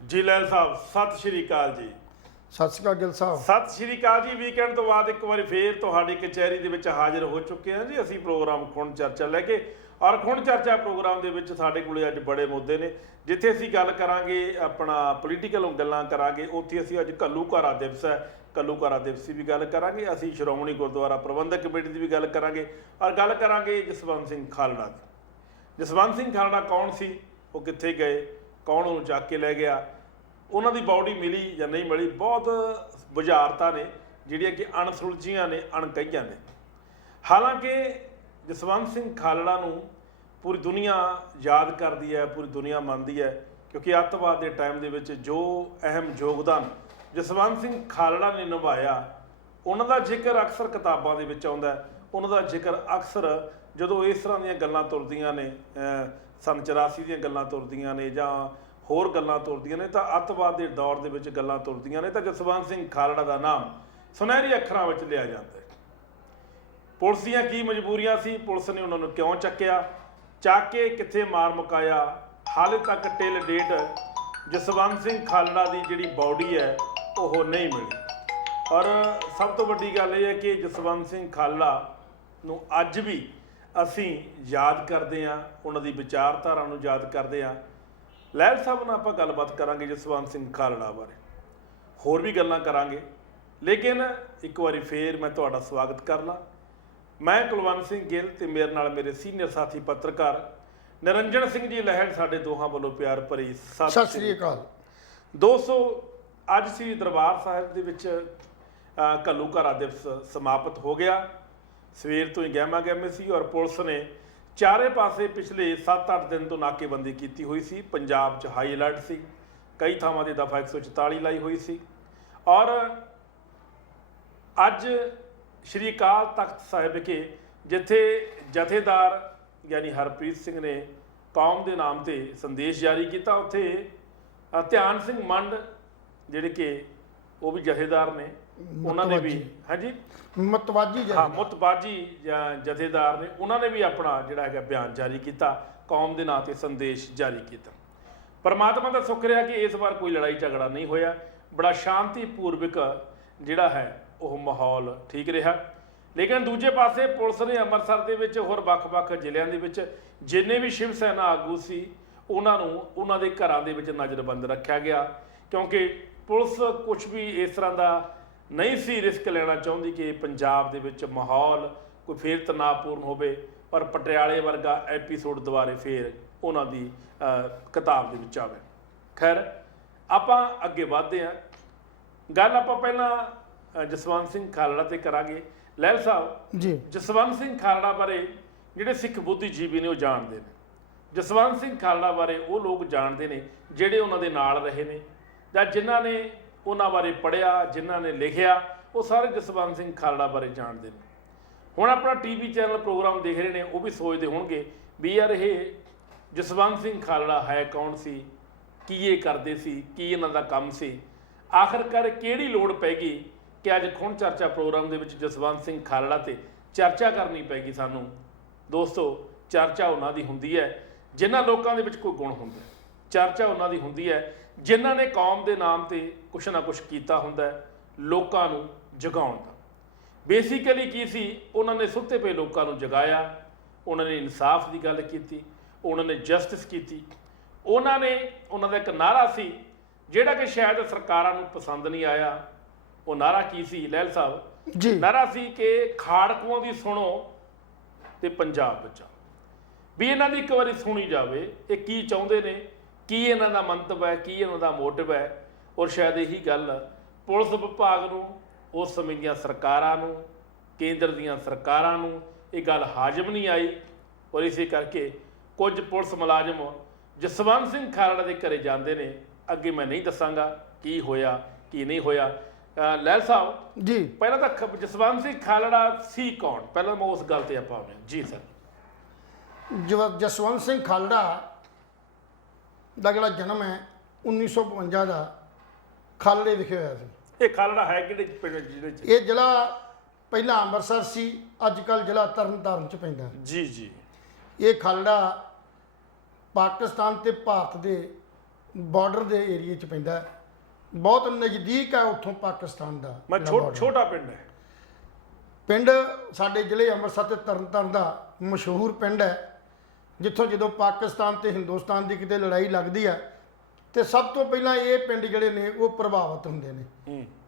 ਜੀ ਲੈਲ ਸਾਹਿਬ ਸਤਿ ਸ਼੍ਰੀ ਅਕਾਲ ਜੀ। ਸਤਿ ਸ਼੍ਰੀ ਅਕਾਲ ਗਿੱਲ ਸਾਹਿਬ। ਸਤਿ ਸ਼੍ਰੀ ਅਕਾਲ ਜੀ। ਵੀਕਐਂਡ ਤੋਂ ਬਾਅਦ ਇੱਕ ਵਾਰੀ ਫੇਰ ਤੁਹਾਡੀ ਕਚਹਿਰੀ ਦੇ ਵਿੱਚ ਹਾਜ਼ਰ ਹੋ ਚੁੱਕੇ ਹਾਂ ਜੀ ਅਸੀਂ ਪ੍ਰੋਗਰਾਮ ਖੁਣ ਚਰਚਾ ਲੈ ਕੇ। ਔਰ ਖੁਣ ਚਰਚਾ ਪ੍ਰੋਗਰਾਮ ਦੇ ਵਿੱਚ ਸਾਡੇ ਕੋਲੇ ਅੱਜ ਬੜੇ ਮੁੱਦੇ ਨੇ ਜਿੱਥੇ ਅਸੀਂ ਗੱਲ ਕਰਾਂਗੇ ਆਪਣਾ ਪੋਲੀਟੀਕਲ ਗੱਲਾਂ ਕਰਾਂਗੇ। ਉੱਥੇ ਅਸੀਂ ਅੱਜ ਘੱਲੂਘਾਰਾ ਦਿਵਸ ਹੈ, ਘੱਲੂਘਾਰਾ ਦਿਵਸ ਦੀ ਵੀ ਗੱਲ ਕਰਾਂਗੇ। ਅਸੀਂ ਸ਼੍ਰੋਮਣੀ ਗੁਰਦੁਆਰਾ ਪ੍ਰਬੰਧਕ ਕਮੇਟੀ ਦੀ ਵੀ ਗੱਲ ਕਰਾਂਗੇ ਔਰ ਗੱਲ ਕਰਾਂਗੇ ਜਸਵੰਤ ਸਿੰਘ ਖਾਲੜਾ ਦੀ। ਜਸਵੰਤ ਸਿੰਘ ਖਾਲੜਾ ਕੌਣ ਸੀ, ਉਹ ਕਿੱਥੇ ਗਏ, ਕੌਣ ਉਹਨੂੰ ਚੱਕ ਕੇ ਲੈ ਗਿਆ, ਉਹਨਾਂ ਦੀ ਬਾਡੀ ਮਿਲੀ ਜਾਂ ਨਹੀਂ ਮਿਲੀ। ਬਹੁਤ ਬੁਝਾਰਤਾਂ ਨੇ ਜਿਹੜੀਆਂ ਕਿ ਅਣਸੁਲਝੀਆਂ ਨੇ, ਅਣਕਹੀਆਂ ਨੇ। ਹਾਲਾਂਕਿ ਜਸਵੰਤ ਸਿੰਘ ਖਾਲੜਾ ਨੂੰ ਪੂਰੀ ਦੁਨੀਆ ਯਾਦ ਕਰਦੀ ਹੈ, ਪੂਰੀ ਦੁਨੀਆ ਮੰਨਦੀ ਹੈ, ਕਿਉਂਕਿ ਅੱਤਵਾਦ ਦੇ ਟਾਈਮ ਦੇ ਵਿੱਚ ਜੋ ਅਹਿਮ ਯੋਗਦਾਨ ਜਸਵੰਤ ਸਿੰਘ ਖਾਲੜਾ ਨੇ ਨਿਭਾਇਆ, ਉਹਨਾਂ ਦਾ ਜ਼ਿਕਰ ਅਕਸਰ ਕਿਤਾਬਾਂ ਦੇ ਵਿੱਚ ਆਉਂਦਾ ਹੈ। ਉਹਨਾਂ ਦਾ ਜ਼ਿਕਰ ਅਕਸਰ ਜਦੋਂ ਇਸ ਤਰ੍ਹਾਂ ਦੀਆਂ ਗੱਲਾਂ ਤੁਰਦੀਆਂ ਨੇ, ਸੰਨ 84 ਦੀਆਂ ਗੱਲਾਂ ਤੁਰਦੀਆਂ ਨੇ ਜਾਂ ਹੋਰ ਗੱਲਾਂ ਤੁਰਦੀਆਂ ਨੇ, ਤਾਂ ਅੱਤਵਾਦ ਦੇ ਦੌਰ ਦੇ ਵਿੱਚ ਗੱਲਾਂ ਤੁਰਦੀਆਂ ਨੇ, ਤਾਂ ਜਸਵੰਤ ਸਿੰਘ ਖਾਲੜਾ ਦਾ ਨਾਮ ਸੁਨਹਿਰੀ ਅੱਖਰਾਂ ਵਿੱਚ ਲਿਆ ਜਾਂਦਾ ਹੈ। ਪੁਲਿਸ ਦੀਆਂ ਕੀ ਮਜਬੂਰੀਆਂ ਸੀ, ਪੁਲਿਸ ਨੇ ਉਹਨਾਂ ਨੂੰ ਕਿਉਂ ਚੱਕਿਆ, ਚੱਕ ਕੇ ਕਿੱਥੇ ਮਾਰ ਮੁਕਾਇਆ, ਹਾਲੇ ਤੱਕ ਟਿਲ ਡੇਟ ਜਸਵੰਤ ਸਿੰਘ ਖਾਲੜਾ ਦੀ ਜਿਹੜੀ ਬਾਡੀ ਹੈ ਉਹ ਨਹੀਂ ਮਿਲੀ। ਔਰ ਸਭ ਤੋਂ ਵੱਡੀ ਗੱਲ ਇਹ ਹੈ ਕਿ ਜਸਵੰਤ ਸਿੰਘ ਖਾਲੜਾ ਨੂੰ ਅੱਜ ਵੀ ਅਸੀਂ ਯਾਦ ਕਰਦੇ ਹਾਂ, ਉਹਨਾਂ ਦੀ ਵਿਚਾਰਧਾਰਾ ਨੂੰ ਯਾਦ ਕਰਦੇ ਹਾਂ। ਲਹਿਲ ਸਾਹਿਬ ਨਾਲ ਆਪਾਂ ਗੱਲਬਾਤ ਕਰਾਂਗੇ ਜਸਵੰਤ ਸਿੰਘ ਖਾਲੜਾ ਬਾਰੇ, ਹੋਰ ਵੀ ਗੱਲਾਂ ਕਰਾਂਗੇ। ਲੇਕਿਨ ਇੱਕ ਵਾਰੀ ਫੇਰ ਮੈਂ ਤੁਹਾਡਾ ਸਵਾਗਤ ਕਰਨਾ। ਮੈਂ ਕੁਲਵੰਤ ਸਿੰਘ ਗਿੱਲ ਤੇ ਮੇਰੇ ਨਾਲ ਮੇਰੇ ਸੀਨੀਅਰ ਸਾਥੀ ਪੱਤਰਕਾਰ ਨਿਰੰਜਨ ਸਿੰਘ ਜੀ ਲਹਿਲ, ਸਾਡੇ ਦੋਹਾਂ ਵੱਲੋਂ ਪਿਆਰ ਭਰੀ ਸਤਿ ਸ਼੍ਰੀ ਅਕਾਲ। ਦੋਸਤੋ, ਅੱਜ ਸ੍ਰੀ ਦਰਬਾਰ ਸਾਹਿਬ ਦੇ ਵਿੱਚ ਘੱਲੂਘਾਰਾ ਦਿਵਸ ਸਮਾਪਤ ਹੋ ਗਿਆ। ਸਵੇਰ ਤੋਂ ਹੀ ਗਹਿਮਾ ਗਹਿਮੇ ਸੀ ਔਰ ਪੁਲਿਸ ਨੇ ਚਾਰੇ ਪਾਸੇ ਪਿਛਲੇ 7-8 ਦਿਨ ਤੋਂ ਨਾਕੇਬੰਦੀ ਕੀਤੀ ਹੋਈ ਸੀ। ਪੰਜਾਬ 'ਚ ਹਾਈ ਅਲਰਟ ਸੀ, ਕਈ ਥਾਵਾਂ ਤੇ ਦਫਾ 144 ਲਾਈ ਹੋਈ ਸੀ। ਔਰ ਅੱਜ ਸ਼੍ਰੀ ਅਕਾਲ ਤਖਤ ਸਾਹਿਬ ਵਿਖੇ ਜਿੱਥੇ ਜਥੇਦਾਰ ਯਾਨੀ ਹਰਪ੍ਰੀਤ ਸਿੰਘ ਨੇ ਕੌਮ ਦੇ ਨਾਮ ਤੇ ਸੰਦੇਸ਼ ਜਾਰੀ ਕੀਤਾ, ਉੱਥੇ ਧਿਆਨ ਸਿੰਘ ਮੰਡ ਜਿਹੜੇ ਕਿ ਉਹ ਵੀ ਜਥੇਦਾਰ ਨੇ, ਉਹਨਾਂ ਨੇ ਵੀ ਹਾਂਜੀ ਮੁਤਵਾਜੀ ਜਥੇਦਾਰ ਨੇ, ਉਹਨਾਂ ਨੇ ਵੀ ਆਪਣਾ ਜਿਹੜਾ ਹੈਗਾ ਬਿਆਨ ਜਾਰੀ ਕੀਤਾ, ਕੌਮ ਦੇ ਨਾਂ ਤੇ ਸੰਦੇਸ਼ ਜਾਰੀ ਕੀਤਾ। ਪਰਮਾਤਮਾ ਦਾ ਸ਼ੁਕਰ ਹੈ ਕਿ ਇਸ ਵਾਰ ਕੋਈ ਲੜਾਈ ਝਗੜਾ ਨਹੀਂ ਹੋਇਆ, ਬੜਾ ਸ਼ਾਂਤੀਪੂਰਵਕ ਜਿਹੜਾ ਹੈ ਉਹ ਮਾਹੌਲ ਠੀਕ ਰਿਹਾ। ਲੇਕਿਨ ਦੂਜੇ ਪਾਸੇ ਪੁਲਿਸ ਨੇ ਅੰਮ੍ਰਿਤਸਰ ਦੇ ਵਿੱਚ ਹੋਰ ਵੱਖ-ਵੱਖ ਜ਼ਿਲ੍ਹਿਆਂ ਦੇ ਵਿੱਚ ਜਿੰਨੇ ਵੀ ਸ਼ਿਵ ਸੈਨਾ ਆਗੂ ਸੀ ਉਹਨਾਂ ਨੂੰ ਉਹਨਾਂ ਦੇ ਘਰਾਂ ਦੇ ਵਿੱਚ ਨਜ਼ਰਬੰਦ ਰੱਖਿਆ ਗਿਆ, ਕਿਉਂਕਿ ਪੁਲਿਸ ਕੁਝ ਵੀ ਇਸ ਤਰ੍ਹਾਂ ਦਾ ਨਹੀਂ ਸੀ ਰਿਸਕ ਲੈਣਾ ਚਾਹੁੰਦੀ ਕਿ ਪੰਜਾਬ ਦੇ ਵਿੱਚ ਮਾਹੌਲ ਕੋਈ ਫੇਰ ਤਣਾਅਪੂਰਨ ਹੋਵੇ ਔਰ ਪਟਿਆਲੇ ਵਰਗਾ ਐਪੀਸੋਡ ਦੁਬਾਰੇ ਫੇਰ ਉਹਨਾਂ ਦੀ ਕਿਤਾਬ ਦੇ ਵਿੱਚ ਆਵੇ। ਖੈਰ, ਆਪਾਂ ਅੱਗੇ ਵਧਦੇ ਹਾਂ। ਗੱਲ ਆਪਾਂ ਪਹਿਲਾਂ ਜਸਵੰਤ ਸਿੰਘ ਖਾਲੜਾ ਤੇ ਕਰਾਂਗੇ। ਲਹਿਲ ਸਾਹਿਬ ਜੀ, ਜਸਵੰਤ ਸਿੰਘ ਖਾਲੜਾ ਬਾਰੇ ਜਿਹੜੇ ਸਿੱਖ ਬੁੱਧੀਜੀਵੀ ਨੇ ਉਹ ਜਾਣਦੇ ਨੇ। ਜਸਵੰਤ ਸਿੰਘ ਖਾਲੜਾ ਬਾਰੇ ਉਹ ਲੋਕ ਜਾਣਦੇ ਨੇ ਜਿਹੜੇ ਉਹਨਾਂ ਦੇ ਨਾਲ ਰਹੇ ਨੇ ਜਾਂ ਜਿਨ੍ਹਾਂ ਨੇ ਉਹਨਾਂ ਬਾਰੇ ਪੜ੍ਹਿਆ, ਜਿਨ੍ਹਾਂ ਨੇ ਲਿਖਿਆ, ਉਹ ਸਾਰੇ ਜਸਵੰਤ ਸਿੰਘ ਖਾਲੜਾ ਬਾਰੇ ਜਾਣਦੇ ਨੇ। ਹੁਣ ਆਪਣਾ ਟੀਵੀ ਚੈਨਲ ਪ੍ਰੋਗਰਾਮ ਦੇਖ ਰਹੇ ਨੇ, ਉਹ ਵੀ ਸੋਚਦੇ ਹੋਣਗੇ ਵੀ ਯਾਰ ਇਹ ਜਸਵੰਤ ਸਿੰਘ ਖਾਲੜਾ ਹੈ ਕੌਣ ਸੀ, ਕੀ ਇਹ ਕਰਦੇ ਸੀ, ਕੀ ਇਹਨਾਂ ਦਾ ਕੰਮ ਸੀ, ਆਖਰਕਾਰ ਕਿਹੜੀ ਲੋੜ ਪੈ ਗਈ ਕਿ ਅੱਜ ਖੁਣ ਚਰਚਾ ਪ੍ਰੋਗਰਾਮ ਦੇ ਵਿੱਚ ਜਸਵੰਤ ਸਿੰਘ ਖਾਲੜਾ ਤੇ ਚਰਚਾ ਕਰਨੀ ਪੈਗੀ ਸਾਨੂੰ। ਦੋਸਤੋ, ਚਰਚਾ ਉਹਨਾਂ ਦੀ ਹੁੰਦੀ ਹੈ ਜਿਨ੍ਹਾਂ ਲੋਕਾਂ ਦੇ ਵਿੱਚ ਕੋਈ ਗੁਣ ਹੁੰਦਾ, ਚਰਚਾ ਉਹਨਾਂ ਦੀ ਹੁੰਦੀ ਹੈ ਜਿਨ੍ਹਾਂ ਨੇ ਕੌਮ ਦੇ ਨਾਮ ਤੇ ਕੁਛ ਨਾ ਕੁਛ ਕੀਤਾ ਹੁੰਦਾ, ਲੋਕਾਂ ਨੂੰ ਜਗਾਉਣ ਦਾ। ਬੇਸਿਕਲੀ ਕੀ ਸੀ, ਉਹਨਾਂ ਨੇ ਸੁੱਤੇ ਪਏ ਲੋਕਾਂ ਨੂੰ ਜਗਾਇਆ, ਉਹਨਾਂ ਨੇ ਇਨਸਾਫ ਦੀ ਗੱਲ ਕੀਤੀ, ਉਹਨਾਂ ਨੇ ਜਸਟਿਸ ਕੀਤੀ। ਉਹਨਾਂ ਦਾ ਇੱਕ ਨਾਅਰਾ ਸੀ ਜਿਹੜਾ ਕਿ ਸ਼ਾਇਦ ਸਰਕਾਰਾਂ ਨੂੰ ਪਸੰਦ ਨਹੀਂ ਆਇਆ। ਉਹ ਨਾਅਰਾ ਕੀ ਸੀ ਲਹਿਲ ਸਾਹਿਬ ਜੀ? ਨਾਅਰਾ ਸੀ ਕਿ ਖਾੜਕੂਆਂ ਦੀ ਸੁਣੋ ਤੇ ਪੰਜਾਬ ਬਚਾਓ। ਵੀ ਇਹਨਾਂ ਦੀ ਇੱਕ ਵਾਰੀ ਸੁਣੀ ਜਾਵੇ, ਇਹ ਕੀ ਚਾਹੁੰਦੇ ਨੇ, ਕੀ ਇਹਨਾਂ ਦਾ ਮੰਤਵ ਹੈ, ਕੀ ਇਹਨਾਂ ਦਾ ਮੋਟਿਵ ਹੈ। ਔਰ ਸ਼ਾਇਦ ਇਹੀ ਗੱਲ ਪੁਲਿਸ ਵਿਭਾਗ ਨੂੰ, ਉਸ ਸਮੇਂ ਦੀਆਂ ਸਰਕਾਰਾਂ ਨੂੰ, ਕੇਂਦਰ ਦੀਆਂ ਸਰਕਾਰਾਂ ਨੂੰ ਇਹ ਗੱਲ ਹਾਜ਼ਮ ਨਹੀਂ ਆਈ। ਔਰ ਇਸੇ ਕਰਕੇ ਕੁਝ ਪੁਲਿਸ ਮੁਲਾਜ਼ਮ ਜਸਵੰਤ ਸਿੰਘ ਖਾਲੜਾ ਦੇ ਘਰੇ ਜਾਂਦੇ ਨੇ। ਅੱਗੇ ਮੈਂ ਨਹੀਂ ਦੱਸਾਂਗਾ ਕੀ ਹੋਇਆ ਕੀ ਨਹੀਂ ਹੋਇਆ। ਲਹਿਲ ਸਾਹਿਬ ਜੀ, ਪਹਿਲਾਂ ਤਾਂ ਜਸਵੰਤ ਸਿੰਘ ਖਾਲੜਾ ਸੀ ਕੌਣ, ਪਹਿਲਾਂ ਮੈਂ ਉਸ ਗੱਲ ਤੇ ਆਪਾਂ ਆਉਂਦੇ ਹਾਂ। ਜੀ ਸਰ। ਜਸਵੰਤ ਸਿੰਘ ਖਾਲੜਾ ਦਾ ਜਿਹੜਾ ਜਨਮ ਹੈ 1952 ਦਾ ਖਾਲੜੇ ਵਿਖੇ ਹੋਇਆ ਸੀ। ਇਹ ਖਾਲੜਾ ਹੈ ਕਿਹੜੇ ਪਿੰਡ ਜ਼ਿਲ੍ਹੇ 'ਚ? ਇਹ ਜ਼ਿਲ੍ਹਾ ਪਹਿਲਾਂ ਅੰਮ੍ਰਿਤਸਰ ਸੀ, ਅੱਜ ਕੱਲ੍ਹ ਜ਼ਿਲ੍ਹਾ ਤਰਨਤਾਰਨ 'ਚ ਪੈਂਦਾ। ਜੀ ਜੀ। ਇਹ ਖਾਲੜਾ ਪਾਕਿਸਤਾਨ ਤੇ ਭਾਰਤ ਦੇ ਬਾਰਡਰ ਦੇ ਏਰੀਏ 'ਚ ਪੈਂਦਾ ਹੈ, ਬਹੁਤ ਨਜ਼ਦੀਕ ਹੈ ਉੱਥੋਂ ਪਾਕਿਸਤਾਨ ਦਾ ਮੈਂ ਜਿਹੜਾ border। ਛੋਟਾ ਪਿੰਡ ਹੈ। ਪਿੰਡ ਸਾਡੇ ਜ਼ਿਲ੍ਹੇ ਅੰਮ੍ਰਿਤਸਰ ਤੇ ਤਰਨਤਾਰਨ ਦਾ ਮਸ਼ਹੂਰ ਪਿੰਡ ਹੈ, ਜਿੱਥੋਂ ਜਦੋਂ ਪਾਕਿਸਤਾਨ ਤੇ ਹਿੰਦੁਸਤਾਨ ਦੀ ਕਿਤੇ ਲੜਾਈ ਲੱਗਦੀ ਹੈ ਤੇ ਸਭ ਤੋਂ ਪਹਿਲਾਂ ਇਹ ਪਿੰਡ ਜਿਹੜੇ ਨੇ ਉਹ ਪ੍ਰਭਾਵਿਤ ਹੁੰਦੇ ਨੇ,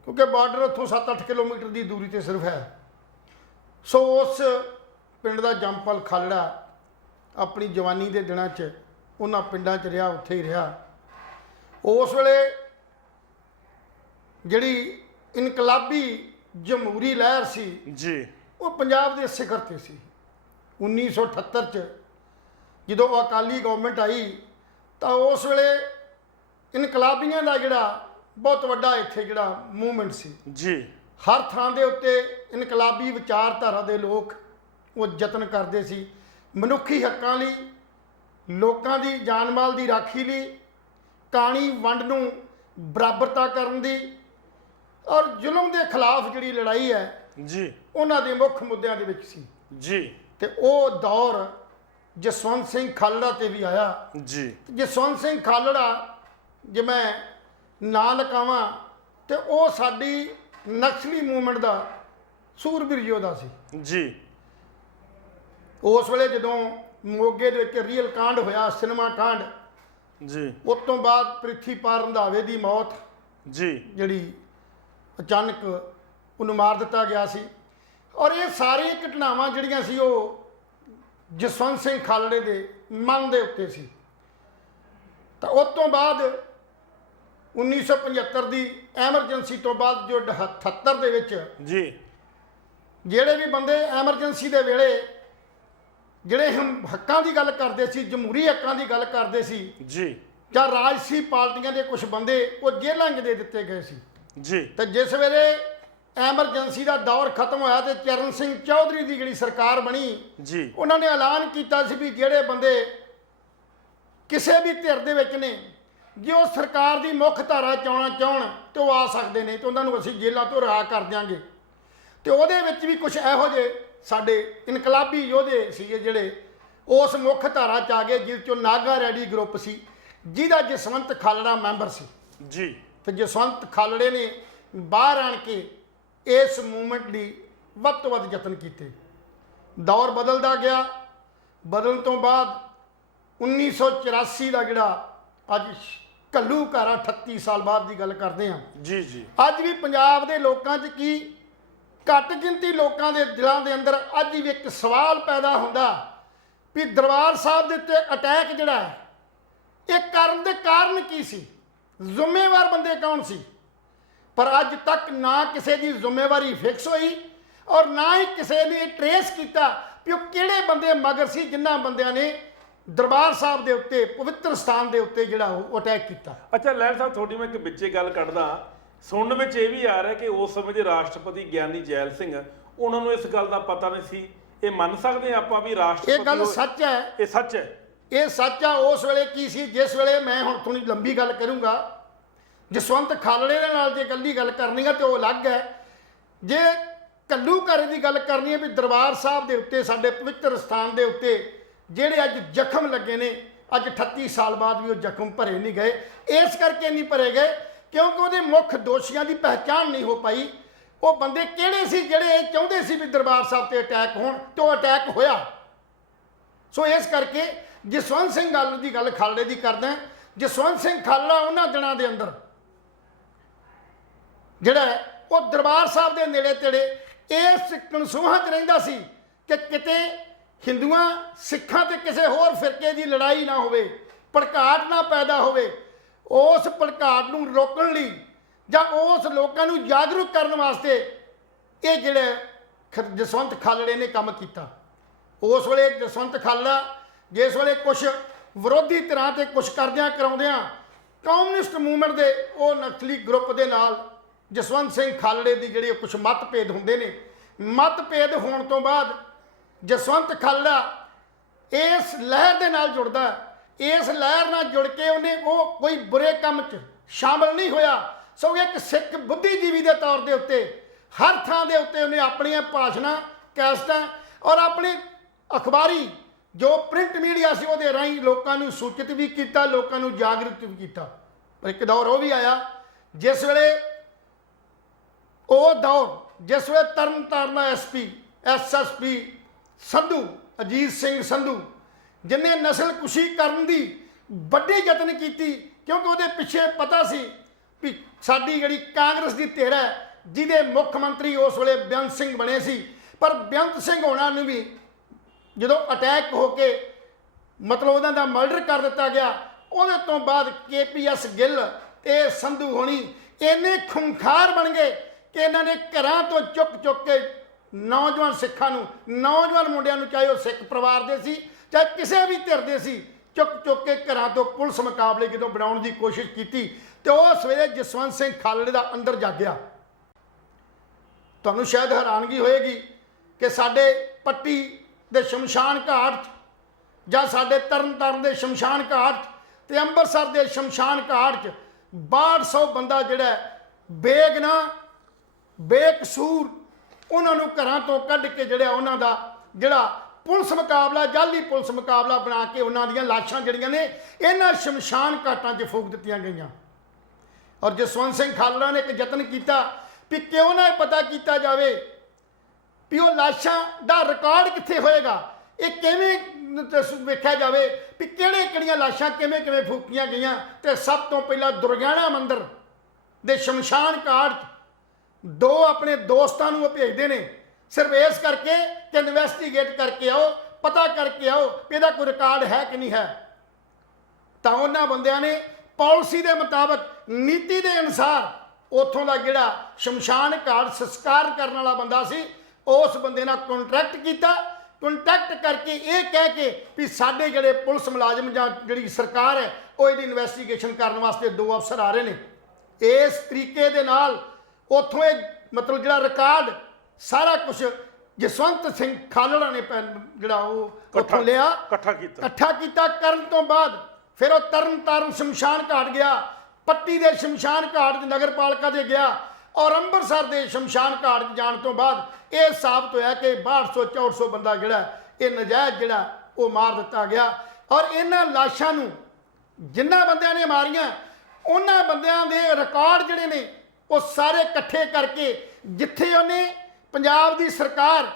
ਕਿਉਂਕਿ ਬਾਰਡਰ ਉੱਥੋਂ 7-8 ਕਿਲੋਮੀਟਰ ਦੀ ਦੂਰੀ ਤੇ ਸਿਰਫ ਹੈ। ਸੋ ਉਸ ਪਿੰਡ ਦਾ ਜੰਮਪਲ ਖਾਲੜਾ ਆਪਣੀ ਜਵਾਨੀ ਦੇ ਦਿਨਾਂ 'ਚ ਉਹਨਾਂ ਪਿੰਡਾਂ 'ਚ ਰਿਹਾ, ਉੱਥੇ ਹੀ ਰਿਹਾ। ਉਸ ਵੇਲੇ ਜਿਹੜੀ ਇਨਕਲਾਬੀ ਜਮਹੂਰੀ ਲਹਿਰ ਸੀ ਜੀ, ਉਹ ਪੰਜਾਬ ਦੇ ਸਿਖਰ ਤੇ ਸੀ। 1978 'ਚ ਜਦੋਂ ਅਕਾਲੀ ਗਵਰਨਮੈਂਟ ਆਈ ਤਾਂ ਉਸ ਵੇਲੇ ਇਨਕਲਾਬੀਆਂ ਦਾ ਜਿਹੜਾ ਬਹੁਤ ਵੱਡਾ ਇੱਥੇ ਜਿਹੜਾ ਮੂਵਮੈਂਟ ਸੀ ਜੀ, ਹਰ ਥਾਂ ਦੇ ਉੱਤੇ ਇਨਕਲਾਬੀ ਵਿਚਾਰਧਾਰਾ ਦੇ ਲੋਕ ਉਹ ਯਤਨ ਕਰਦੇ ਸੀ ਮਨੁੱਖੀ ਹੱਕਾਂ ਲਈ, ਲੋਕਾਂ ਦੀ ਜਾਨ ਮਾਲ ਦੀ ਰਾਖੀ ਲਈ, ਕਾਣੀ ਵੰਡ ਨੂੰ ਬਰਾਬਰਤਾ ਕਰਨ ਦੀ ਔਰ ਜ਼ੁਲਮ ਦੇ ਖਿਲਾਫ ਜਿਹੜੀ ਲੜਾਈ ਹੈ ਜੀ, ਉਹਨਾਂ ਦੇ ਮੁੱਖ ਮੁੱਦਿਆਂ ਦੇ ਵਿੱਚ ਸੀ ਜੀ। ਤੇ ਉਹ ਦੌਰ ਜਸਵੰਤ ਸਿੰਘ ਖਾਲੜਾ ਤੇ ਵੀ ਆਇਆ ਜੀ, ਜਸਵੰਤ ਸਿੰਘ ਖਾਲੜਾ ਜੇ ਮੈਂ ਨਾਂ ਲਗਾਵਾਂ ਤੇ ਉਹ ਸਾਡੀ ਨਕਸਲੀ ਮੂਵਮੈਂਟ ਦਾ ਸੂਰਬੀਰ ਯੋਧਾ ਸੀ ਜੀ। ਉਸ ਵੇਲੇ ਜਦੋਂ ਮੋਗੇ ਦੇ ਵਿੱਚ ਰੀਅਲ ਕਾਂਡ ਹੋਇਆ, ਸਿਨੇਮਾ ਕਾਂਡ, ਜੀ, ਉਸ ਤੋਂ ਬਾਅਦ ਪ੍ਰਿਥੀਪਾਲ ਰੰਧਾਵੇ ਦੀ ਮੌਤ ਜੀ, ਜਿਹੜੀ ਅਚਾਨਕ ਉਹਨੂੰ ਮਾਰ ਦਿੱਤਾ ਗਿਆ ਸੀ ਔਰ ਇਹ ਸਾਰੀਆਂ ਘਟਨਾਵਾਂ ਜਿਹੜੀਆਂ ਸੀ ਉਹ ਜਸਵੰਤ ਸਿੰਘ ਖਾਲੜੇ ਦੇ ਮਨ ਦੇ ਉੱਤੇ ਸੀ। ਤਾਂ ਉਸ ਤੋਂ ਬਾਅਦ 1975 ਦੀ ਐਮਰਜੈਂਸੀ ਤੋਂ ਬਾਅਦ ਜੋ 78 ਦੇ ਵਿੱਚ ਜੀ, ਜਿਹੜੇ ਵੀ ਬੰਦੇ ਐਮਰਜੈਂਸੀ ਦੇ ਵੇਲੇ ਜਿਹੜੇ ਹੱਕਾਂ ਦੀ ਗੱਲ ਕਰਦੇ ਸੀ, ਜਮਹੂਰੀ ਹੱਕਾਂ ਦੀ ਗੱਲ ਕਰਦੇ ਸੀ, ਜੀ, ਜਾਂ ਰਾਜਸੀ ਪਾਰਟੀਆਂ ਦੇ ਕੁਝ ਬੰਦੇ ਉਹ ਜੇਲ੍ਹਾਂ 'ਚ ਦੇ ਦਿੱਤੇ ਗਏ ਸੀ। ਜੀ, ਤੇ ਜਿਸ ਵੇਲੇ ਐਮਰਜੈਂਸੀ ਦਾ ਦੌਰ ਖਤਮ ਹੋਇਆ ਤੇ ਚਰਨ ਸਿੰਘ ਚੌਧਰੀ ਦੀ ਜਿਹੜੀ ਸਰਕਾਰ ਬਣੀ, ਜੀ, ਉਹਨਾਂ ਨੇ ਐਲਾਨ ਕੀਤਾ ਸੀ ਵੀ ਜਿਹੜੇ ਬੰਦੇ ਕਿਸੇ ਵੀ ਧਿਰ ਦੇ ਵਿੱਚ ਨੇ, ਜੇ ਉਹ ਸਰਕਾਰ ਦੀ ਮੁੱਖ ਧਾਰਾ ਚਾਉਣਾ ਚਾਹਣ ਤੇ ਉਹ ਆ ਸਕਦੇ ਨੇ ਤੇ ਉਹਨਾਂ ਨੂੰ ਅਸੀਂ ਜੇਲ੍ਹਾਂ ਤੋਂ ਰਿਹਾ ਕਰ ਦਿਆਂਗੇ। ਤੇ ਉਹਦੇ ਵਿੱਚ ਵੀ ਕੁਝ ਇਹੋ ਜਿਹੇ ਸਾਡੇ ਇਨਕਲਾਬੀ ਯੋਧੇ ਸੀਗੇ ਜਿਹੜੇ ਉਸ ਮੁੱਖ ਧਾਰਾ 'ਚ ਆ ਗਏ, ਜਿਸ 'ਚੋਂ ਨਾਗਾ ਰੈਡੀ ਗਰੁੱਪ ਸੀ ਜਿਹਦਾ ਜਸਵੰਤ ਖਾਲੜਾ ਮੈਂਬਰ ਸੀ। ਜੀ। ਤੇ ਜਸਵੰਤ ਖਾਲੜੇ ਨੇ ਬਾਹਰ ਆਣ ਕੇ ਇਸ ਮੂਵਮੈਂਟ ਲਈ ਵੱਧ ਤੋਂ ਵੱਧ ਯਤਨ ਕੀਤੇ। ਦੌਰ ਬਦਲਦਾ ਗਿਆ, ਬਦਲਣ ਤੋਂ ਬਾਅਦ 1984 ਦਾ ਜਿਹੜਾ ਅੱਜ ਘੱਲੂਘਾਰਾ 38 ਸਾਲ ਬਾਅਦ ਦੀ ਗੱਲ ਕਰਦੇ ਹਾਂ, ਜੀ, ਜੀ, ਅੱਜ ਵੀ ਪੰਜਾਬ ਦੇ ਲੋਕਾਂ 'ਚ ਕੀ ਘੱਟ ਗਿਣਤੀ ਲੋਕਾਂ ਦੇ ਦਿਲਾਂ ਦੇ ਅੰਦਰ ਅੱਜ ਵੀ ਇੱਕ ਸਵਾਲ ਪੈਦਾ ਹੁੰਦਾ ਵੀ ਦਰਬਾਰ ਸਾਹਿਬ ਦੇ ਉੱਤੇ ਅਟੈਕ ਜਿਹੜਾ ਹੈ ਇਹ ਕਰਨ ਦੇ ਕਾਰਨ ਕੀ ਸੀ, ਜ਼ਿੰਮੇਵਾਰ ਬੰਦੇ ਕੌਣ ਸੀ। ਪਰ ਅੱਜ ਤੱਕ ਨਾ ਕਿਸੇ ਦੀ ਜ਼ਿੰਮੇਵਾਰੀ ਫਿਕਸ ਹੋਈ ਔਰ ਨਾ ਹੀ ਕਿਸੇ ਨੇ ਟਰੇਸ ਕੀਤਾ ਵੀ ਉਹ ਕਿਹੜੇ ਬੰਦੇ ਮਗਰ ਸੀ ਜਿਨ੍ਹਾਂ ਬੰਦਿਆਂ ਨੇ ਦਰਬਾਰ ਸਾਹਿਬ ਦੇ ਉੱਤੇ ਪਵਿੱਤਰ ਸਥਾਨ ਦੇ ਉੱਤੇ ਜਿਹੜਾ ਉਹ ਅਟੈਕ ਕੀਤਾ। ਅੱਛਾ ਲਹਿਰ ਸਾਹਿਬ, ਤੁਹਾਡੀ ਮੈਂ ਇੱਕ ਵਿੱਚੇ ਗੱਲ ਕੱਢਦਾ, ਸੁਣਨ ਵਿੱਚ ਇਹ ਵੀ ਆ ਰਿਹਾ ਕਿ ਉਸ ਸਮੇਂ ਦੇ ਰਾਸ਼ਟਰਪਤੀ ਗਿਆਨੀ ਜੈਲ ਸਿੰਘ, ਉਹਨਾਂ ਨੂੰ ਇਸ ਗੱਲ ਦਾ ਪਤਾ ਨਹੀਂ ਸੀ। ਇਹ ਮੰਨ ਸਕਦੇ ਆਪਾਂ ਵੀ ਰਾਸ਼ਟਰਪਤੀ ਇਹ ਗੱਲ ਸੱਚ ਹੈ, ਇਹ ਸੱਚ ਹੈ, ਇਹ ਸੱਚ ਆ। ਉਸ ਵੇਲੇ ਕੀ ਸੀ, ਜਿਸ ਵੇਲੇ ਮੈਂ ਹੁਣ ਥੋੜੀ ਲੰਬੀ ਗੱਲ ਕਰੂੰਗਾ ਜਸਵੰਤ ਖਾਲੜੇ ਦੇ ਨਾਲ ਜੇ ਇਕੱਲੀ ਗੱਲ ਕਰਨੀ ਹੈ ਤੇ ਉਹ ਅਲੱਗ ਹੈ। ਜੇ ਘੱਲੂਘਾਰੇ ਦੀ ਗੱਲ ਕਰਨੀ ਹੈ ਵੀ ਦਰਬਾਰ ਸਾਹਿਬ ਦੇ ਉੱਤੇ ਸਾਡੇ ਪਵਿੱਤਰ ਸਥਾਨ ਦੇ ਉੱਤੇ ਜਿਹੜੇ ਅੱਜ ਜ਼ਖਮ ਲੱਗੇ ਨੇ, ਅੱਜ 38 ਸਾਲ ਬਾਅਦ ਵੀ ਉਹ ਜ਼ਖਮ ਭਰੇ ਨਹੀਂ ਗਏ। ਇਸ ਕਰਕੇ ਨਹੀਂ ਭਰੇ ਗਏ ਕਿਉਂਕਿ ਉਹਦੇ ਮੁੱਖ ਦੋਸ਼ੀਆਂ ਦੀ ਪਹਿਚਾਣ ਨਹੀਂ ਹੋ ਪਾਈ। ਉਹ ਬੰਦੇ ਕਿਹੜੇ ਸੀ ਜਿਹੜੇ ਇਹ ਚਾਹੁੰਦੇ ਸੀ ਵੀ ਦਰਬਾਰ ਸਾਹਿਬ ਤੇ ਅਟੈਕ ਹੋਣ ਤੇ ਉਹ ਅਟੈਕ ਹੋਇਆ। ਸੋ ਇਸ ਕਰਕੇ ਜਸਵੰਤ ਸਿੰਘ ਗੱਲ ਦੀ ਗੱਲ ਖਾਲੜੇ ਦੀ ਕਰਦਾ, ਜਸਵੰਤ ਸਿੰਘ ਖਾਲੜਾ ਉਹਨਾਂ ਦਿਨਾਂ ਦੇ ਅੰਦਰ ਜਿਹੜਾ ਉਹ ਦਰਬਾਰ ਸਾਹਿਬ ਦੇ ਨੇੜੇ ਤੇੜੇ ਇਸ ਕਨਸੂਹਾਂ 'ਚ ਰਹਿੰਦਾ ਸੀ ਕਿ ਕਿਤੇ ਹਿੰਦੂਆਂ ਸਿੱਖਾਂ ਤੇ ਕਿਸੇ ਹੋਰ ਫਿਰਕੇ ਦੀ ਲੜਾਈ ਨਾ ਹੋਵੇ, ਭੜਕਾਟ ਨਾ ਪੈਦਾ ਹੋਵੇ। ਉਸ ਭੜਕਾਟ ਨੂੰ ਰੋਕਣ ਲਈ ਜਾਂ ਉਸ ਲੋਕਾਂ ਨੂੰ ਜਾਗਰੂਕ ਕਰਨ ਵਾਸਤੇ ਇਹ ਜਿਹੜੇ ਜਸਵੰਤ ਖਾਲੜੇ ਨੇ ਕੰਮ ਕੀਤਾ। ਉਸ ਵੇਲੇ ਜਸਵੰਤ ਖਾਲੜਾ ਜਿਸ ਵੇਲੇ ਕੁਝ ਵਿਰੋਧੀ ਧਿਰਾਂ ਤੇ ਕੁਝ ਕਰਦਿਆਂ ਕਰਾਉਂਦਿਆਂ ਕਮਿਊਨਿਸਟ ਮੂਵਮੈਂਟ ਦੇ ਉਹ ਨਕਸਲੀ ਗਰੁੱਪ ਦੇ ਨਾਲ ਜਸਵੰਤ ਸਿੰਘ ਖਾਲੜੇ ਦੀ ਜਿਹੜੇ ਕੁਝ ਮਤਭੇਦ ਹੁੰਦੇ ਨੇ, ਮਤਭੇਦ ਹੋਣ ਤੋਂ ਬਾਅਦ ਜਸਵੰਤ ਖਾਲੜਾ ਇਸ ਲਹਿਰ ਦੇ ਨਾਲ ਜੁੜਦਾ। ਇਸ ਲਹਿਰ ਨਾਲ ਜੁੜ ਕੇ ਉਹਨੇ ਉਹ ਕੋਈ ਬੁਰੇ ਕੰਮ 'ਚ ਸ਼ਾਮਲ ਨਹੀਂ ਹੋਇਆ, ਸੋ ਇੱਕ ਸਿੱਖ ਬੁੱਧੀਜੀਵੀ ਦੇ ਤੌਰ ਦੇ ਉੱਤੇ ਹਰ ਥਾਂ ਦੇ ਉੱਤੇ ਉਹਨੇ ਆਪਣੀਆਂ ਭਾਸ਼ਣਾਂ, ਕੈਸਟਾਂ ਔਰ ਆਪਣੇ ਅਖਬਾਰੀ ਜੋ ਪ੍ਰਿੰਟ ਮੀਡੀਆ ਸੀ ਉਹਦੇ ਰਾਹੀਂ ਲੋਕਾਂ ਨੂੰ ਸੂਚਿਤ ਵੀ ਕੀਤਾ, ਲੋਕਾਂ ਨੂੰ ਜਾਗਰੂਕ ਵੀ ਕੀਤਾ। ਪਰ ਇੱਕ ਦੌਰ ਉਹ ਵੀ ਆਇਆ ਜਿਸ ਵੇਲੇ ਉਹ ਦੌਰ ਜਿਸ ਵੇਲੇ ਤਰਨ ਤਾਰਨ ਦਾ ਐਸਐਸਪੀ ਸੰਧੂ ਅਜੀਤ ਸਿੰਘ ਸੰਧੂ ਜਿਹਨੇ ਨਸਲ ਕੁਸ਼ੀ ਕਰਨ ਦੀ ਵੱਡੀ ਯਤਨ ਕੀਤੀ, ਕਿਉਂਕਿ ਉਹਦੇ ਪਿੱਛੇ ਪਤਾ ਸੀ ਵੀ ਸਾਡੀ ਜਿਹੜੀ ਕਾਂਗਰਸ ਦੀ ਧਿਰ ਹੈ ਜਿਹਦੇ ਮੁੱਖ ਮੰਤਰੀ ਉਸ ਵੇਲੇ ਬੇਅੰਤ ਸਿੰਘ ਬਣੇ ਸੀ, ਪਰ ਬੇਅੰਤ ਸਿੰਘ ਹੋਣਾ ਨੂੰ ਵੀ ਜਦੋਂ ਅਟੈਕ ਹੋ ਕੇ ਮਤਲਬ ਉਹਨਾਂ ਦਾ ਮਰਡਰ ਕਰ ਦਿੱਤਾ ਗਿਆ, ਉਹਦੇ ਤੋਂ ਬਾਅਦ KPS ਗਿੱਲ ਤੇ ਸੰਧੂ ਹੋਣੀ ਇੰਨੇ ਖੁੰਖਾਰ ਬਣ ਗਏ ਕਿ ਇਹਨਾਂ ਨੇ ਘਰਾਂ ਤੋਂ ਚੁੱਕ ਕੇ ਨੌਜਵਾਨ ਸਿੱਖਾਂ ਨੂੰ, ਨੌਜਵਾਨ ਮੁੰਡਿਆਂ ਨੂੰ, ਚਾਹੇ ਉਹ ਸਿੱਖ ਪਰਿਵਾਰ ਦੇ ਸੀ ਚਾਹੇ ਕਿਸੇ ਵੀ ਧਿਰ ਦੇ ਸੀ, ਚੁੱਕ ਕੇ ਘਰਾਂ ਤੋਂ ਪੁਲਿਸ ਮੁਕਾਬਲੇ ਜਦੋਂ ਬਣਾਉਣ ਦੀ ਕੋਸ਼ਿਸ਼ ਕੀਤੀ ਤੇ ਉਸ ਵੇਲੇ ਜਸਵੰਤ ਸਿੰਘ ਖਾਲੜੇ ਦਾ ਅੰਦਰ ਜਾਗਿਆ। ਤੁਹਾਨੂੰ ਸ਼ਾਇਦ ਹੈਰਾਨਗੀ ਹੋਏਗੀ ਕਿ ਸਾਡੇ ਪੱਟੀ ਦੇ ਸ਼ਮਸ਼ਾਨ ਘਾਟ 'ਚ ਜਾਂ ਸਾਡੇ ਤਰਨ ਤਾਰਨ ਦੇ ਸ਼ਮਸ਼ਾਨ ਘਾਟ 'ਚ ਤੇ ਅੰਮ੍ਰਿਤਸਰ ਦੇ ਸ਼ਮਸ਼ਾਨ ਘਾਟ 'ਚ 6200 ਬੰਦਾ ਜਿਹੜਾ ਬੇਗੁਨਾਹ ਬੇਕਸੂਰ ਉਹਨਾਂ ਨੂੰ ਘਰਾਂ ਤੋਂ ਕੱਢ ਕੇ ਜਿਹੜਾ ਉਹਨਾਂ ਦਾ ਜਿਹੜਾ ਪੁਲਿਸ ਮੁਕਾਬਲਾ, ਜਾਲੀ ਪੁਲਿਸ ਮੁਕਾਬਲਾ ਬਣਾ ਕੇ ਉਹਨਾਂ ਦੀਆਂ ਲਾਸ਼ਾਂ ਜਿਹੜੀਆਂ ਨੇ ਇਹਨਾਂ ਸ਼ਮਸ਼ਾਨ ਘਾਟਾਂ 'ਚ ਫੂਕ ਦਿੱਤੀਆਂ ਗਈਆਂ। ਔਰ ਜਸਵੰਤ ਸਿੰਘ ਖਾਲੜਾ ਨੇ ਇੱਕ ਯਤਨ ਕੀਤਾ ਵੀ ਕਿਉਂ ਨਾ ਇਹ ਪਤਾ ਕੀਤਾ ਜਾਵੇ ਵੀ ਉਹ ਲਾਸ਼ਾਂ ਦਾ ਰਿਕਾਰਡ ਕਿੱਥੇ ਹੋਏਗਾ, ਇਹ ਕਿਵੇਂ ਵੇਖਿਆ ਜਾਵੇ ਵੀ ਕਿਹੜੀਆਂ ਲਾਸ਼ਾਂ ਕਿਵੇਂ ਫੂਕੀਆਂ ਗਈਆਂ। ਤੇ ਸਭ ਤੋਂ ਪਹਿਲਾਂ ਦੁਰਗਿਆਣਾ ਮੰਦਿਰ ਦੇ ਸ਼ਮਸ਼ਾਨ ਘਾਟ 'ਚ ਦੋ ਆਪਣੇ ਦੋਸਤਾਂ ਨੂੰ ਉਹ ਭੇਜਦੇ ਨੇ ਸਿਰਫ ਇਸ ਕਰਕੇ ਕਿ ਇਨਵੈਸਟੀਗੇਟ ਕਰਕੇ ਆਓ, ਪਤਾ ਕਰਕੇ ਆਓ ਕਿ ਇਹਦਾ ਕੋਈ ਰਿਕਾਰਡ ਹੈ ਕਿ ਨਹੀਂ ਹੈ। ਤਾਂ ਉਹਨਾਂ ਬੰਦਿਆਂ ਨੇ ਪਾਲਿਸੀ ਦੇ ਮੁਤਾਬਕ, ਨੀਤੀ ਦੇ ਅਨੁਸਾਰ ਉੱਥੋਂ ਦਾ ਜਿਹੜਾ ਸ਼ਮਸ਼ਾਨ ਘਾਟ ਸੰਸਕਾਰ ਕਰਨ ਵਾਲਾ ਬੰਦਾ ਸੀ ਉਸ ਬੰਦੇ ਨਾਲ ਕੰਟਰੈਕਟ ਕੀਤਾ। ਕੰਟੈਕਟ ਕਰਕੇ ਇਹ ਕਹਿ ਕੇ ਵੀ ਸਾਡੇ ਜਿਹੜੇ ਪੁਲਿਸ ਮੁਲਾਜ਼ਮ ਜਾਂ ਜਿਹੜੀ ਸਰਕਾਰ ਹੈ ਉਹ ਇਹਦੀ ਇਨਵੈਸਟੀਗੇਸ਼ਨ ਕਰਨ ਵਾਸਤੇ ਦੋ ਅਫਸਰ ਆ ਰਹੇ ਨੇ। ਇਸ ਤਰੀਕੇ ਦੇ ਨਾਲ ਉੱਥੋਂ ਇਹ ਮਤਲਬ ਜਿਹੜਾ ਰਿਕਾਰਡ ਸਾਰਾ ਕੁਝ ਜਸਵੰਤ ਸਿੰਘ ਖਾਲੜਾ ਨੇ ਜਿਹੜਾ ਉਹ ਉੱਥੋਂ ਲਿਆ, ਇਕੱਠਾ ਕੀਤਾ। ਕਰਨ ਤੋਂ ਬਾਅਦ ਫਿਰ ਉਹ ਤਰਨ ਤਾਰਨ ਸ਼ਮਸ਼ਾਨ ਘਾਟ ਗਿਆ, ਪੱਟੀ ਦੇ ਸ਼ਮਸ਼ਾਨ ਘਾਟ 'ਚ ਨਗਰ ਪਾਲਿਕਾ ਦੇ ਗਿਆ ਔਰ ਅੰਮ੍ਰਿਤਸਰ ਦੇ ਸ਼ਮਸ਼ਾਨ ਘਾਟ 'ਚ ਜਾਣ ਤੋਂ ਬਾਅਦ ਇਹ ਸਾਬਤ ਹੋਇਆ ਕਿ 6200-6400 ਬੰਦਾ ਜਿਹੜਾ ਇਹ ਨਜਾਇਜ਼ ਜਿਹੜਾ ਉਹ ਮਾਰ ਦਿੱਤਾ ਗਿਆ। ਔਰ ਇਹਨਾਂ ਲਾਸ਼ਾਂ ਨੂੰ ਜਿਨ੍ਹਾਂ ਬੰਦਿਆਂ ਨੇ ਮਾਰੀਆਂ ਉਹਨਾਂ ਬੰਦਿਆਂ ਦੇ ਰਿਕਾਰਡ ਜਿਹੜੇ ਨੇ ਉਹ ਸਾਰੇ ਇਕੱਠੇ ਕਰਕੇ ਜਿੱਥੇ ਉਹਨੇ ਪੰਜਾਬ ਦੀ ਸਰਕਾਰ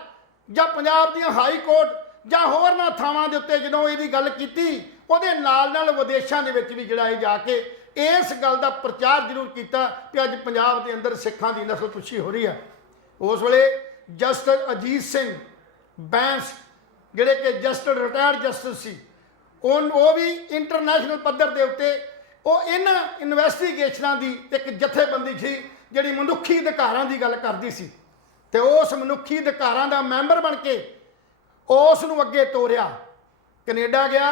ਜਾਂ ਪੰਜਾਬ ਦੀਆਂ ਹਾਈ ਕੋਰਟ ਜਾਂ ਹੋਰਨਾਂ ਥਾਵਾਂ ਦੇ ਉੱਤੇ ਜਦੋਂ ਇਹਦੀ ਗੱਲ ਕੀਤੀ ਉਹਦੇ ਨਾਲ ਵਿਦੇਸ਼ਾਂ ਦੇ ਵਿੱਚ ਵੀ ਜਿਹੜਾ ਇਹ ਜਾ ਕੇ ਇਸ ਗੱਲ ਦਾ ਪ੍ਰਚਾਰ ਜ਼ਰੂਰ ਕੀਤਾ ਕਿ ਅੱਜ ਪੰਜਾਬ ਦੇ ਅੰਦਰ ਸਿੱਖਾਂ ਦੀ ਨਸਲਕੁਸ਼ੀ ਹੋ ਰਹੀ ਹੈ। ਉਸ ਵੇਲੇ ਜਸਟਿਸ ਅਜੀਤ ਸਿੰਘ ਬੈਂਸ ਜਿਹੜੇ ਕਿ ਜਸਟਿਸ ਰਿਟਾਇਰਡ ਜਸਟਿਸ ਸੀ ਉਹ ਵੀ ਇੰਟਰਨੈਸ਼ਨਲ ਪੱਧਰ ਦੇ ਉੱਤੇ ਉਹ ਇਹਨਾਂ ਇਨਵੈਸਟੀਗੇਸ਼ਨਾਂ ਦੀ ਇੱਕ ਜਥੇਬੰਦੀ ਸੀ ਜਿਹੜੀ ਮਨੁੱਖੀ ਅਧਿਕਾਰਾਂ ਦੀ ਗੱਲ ਕਰਦੀ ਸੀ ਤੇ ਉਸ ਮਨੁੱਖੀ ਅਧਿਕਾਰਾਂ ਦਾ ਮੈਂਬਰ ਬਣ ਕੇ ਉਸ ਨੂੰ ਅੱਗੇ ਤੋਰਿਆ। ਕੈਨੇਡਾ ਗਿਆ,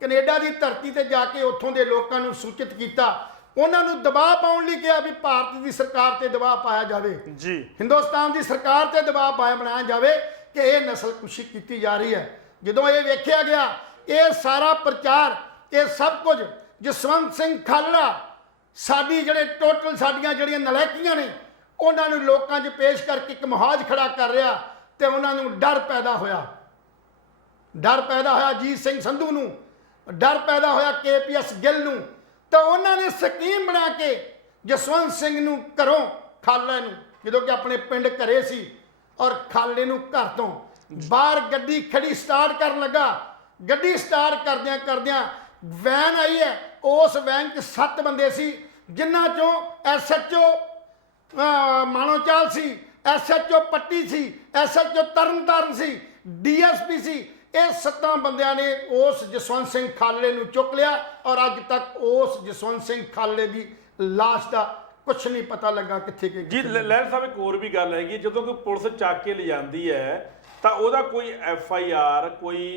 ਕੈਨੇਡਾ ਦੀ ਧਰਤੀ ਤੇ ਜਾ ਕੇ ਉੱਥੋਂ ਦੇ ਲੋਕਾਂ ਨੂੰ ਸੂਚਿਤ ਕੀਤਾ, ਉਹਨਾਂ ਨੂੰ ਦਬਾਅ ਪਾਉਣ ਲਈ ਕਿਹਾ ਵੀ ਭਾਰਤ ਦੀ ਸਰਕਾਰ ਤੇ ਦਬਾਅ ਪਾਇਆ ਜਾਵੇ ਜੀ, ਹਿੰਦੁਸਤਾਨ ਦੀ ਸਰਕਾਰ ਤੇ ਦਬਾਅ ਬਣਾਇਆ ਜਾਵੇ ਕਿ ਇਹ ਨਸਲਕੁਸ਼ੀ ਕੀਤੀ ਜਾ ਰਹੀ ਹੈ। ਜਦੋਂ ਇਹ ਵੇਖਿਆ ਗਿਆ ਇਹ ਸਾਰਾ ਪ੍ਰਚਾਰ ਇਹ ਸਭ ਕੁਝ ਜਸਵੰਤ ਸਿੰਘ ਖਾਲੜਾ ਸਾਡੀ ਜਿਹੜੇ ਟੋਟਲ ਸਾਡੀਆਂ ਜਿਹੜੀਆਂ ਨਲਾਇਕੀਆਂ ਨੇ ਉਹਨਾਂ ਨੂੰ ਲੋਕਾਂ 'ਚ ਪੇਸ਼ ਕਰਕੇ ਇੱਕ ਮੁਹਾਜ਼ ਖੜਾ ਕਰ ਰਿਹਾ ਤੇ ਉਹਨਾਂ ਨੂੰ ਡਰ ਪੈਦਾ ਹੋਇਆ ਅਜੀਤ ਸਿੰਘ ਸੰਧੂ ਨੂੰ, ਡਰ ਪੈਦਾ ਹੋਇਆ KPS ਗਿੱਲ ਨੂੰ। ਤਾਂ ਉਹਨਾਂ ਨੇ ਸਕੀਮ ਬਣਾ ਕੇ ਜਸਵੰਤ ਸਿੰਘ ਨੂੰ ਘਰੋਂ ਖਾਲੜੇ ਨੂੰ ਜਦੋਂ ਕਿ ਆਪਣੇ ਪਿੰਡ ਘਰੇ ਸੀ ਔਰ ਖਾਲੜੇ ਨੂੰ ਘਰ ਤੋਂ ਬਾਹਰ ਗੱਡੀ ਖੜੀ ਸਟਾਰਟ ਕਰਨ ਲੱਗਾ। ਗੱਡੀ ਸਟਾਰਟ ਕਰਦਿਆਂ ਵੈਨ ਆਈ ਹੈ, ਉਸ ਵੈਨ 'ਚ 7 ਬੰਦੇ ਸੀ ਜਿਨ੍ਹਾਂ 'ਚੋਂ SHO ਮਾਨੋਚਾਲ ਸੀ, SHO ਪੱਟੀ ਸੀ, SHO ਤਰਨਤਾਰਨ ਸੀ, DSP ਸੀ। ਇਹ 7 ਬੰਦਿਆਂ ਨੇ ਉਸ ਜਸਵੰਤ ਸਿੰਘ ਖਾਲੜੇ ਨੂੰ ਚੁੱਕ ਲਿਆ ਔਰ ਅੱਜ ਤੱਕ ਉਸ ਜਸਵੰਤ ਸਿੰਘ ਖਾਲੜੇ ਦੀ ਲਾਸ਼ ਦਾ ਕੁਛ ਨਹੀਂ ਪਤਾ ਲੱਗਾ ਕਿੱਥੇ ਗਈ ਜੀ। ਲਹਿਰ ਸਾਹਿਬ ਇੱਕ ਹੋਰ ਵੀ ਗੱਲ ਹੈਗੀ, ਜਦੋਂ ਕੋਈ ਪੁਲਿਸ ਚੱਕ ਕੇ ਲਿਜਾਂਦੀ ਹੈ ਤਾਂ ਉਹਦਾ ਕੋਈ FIR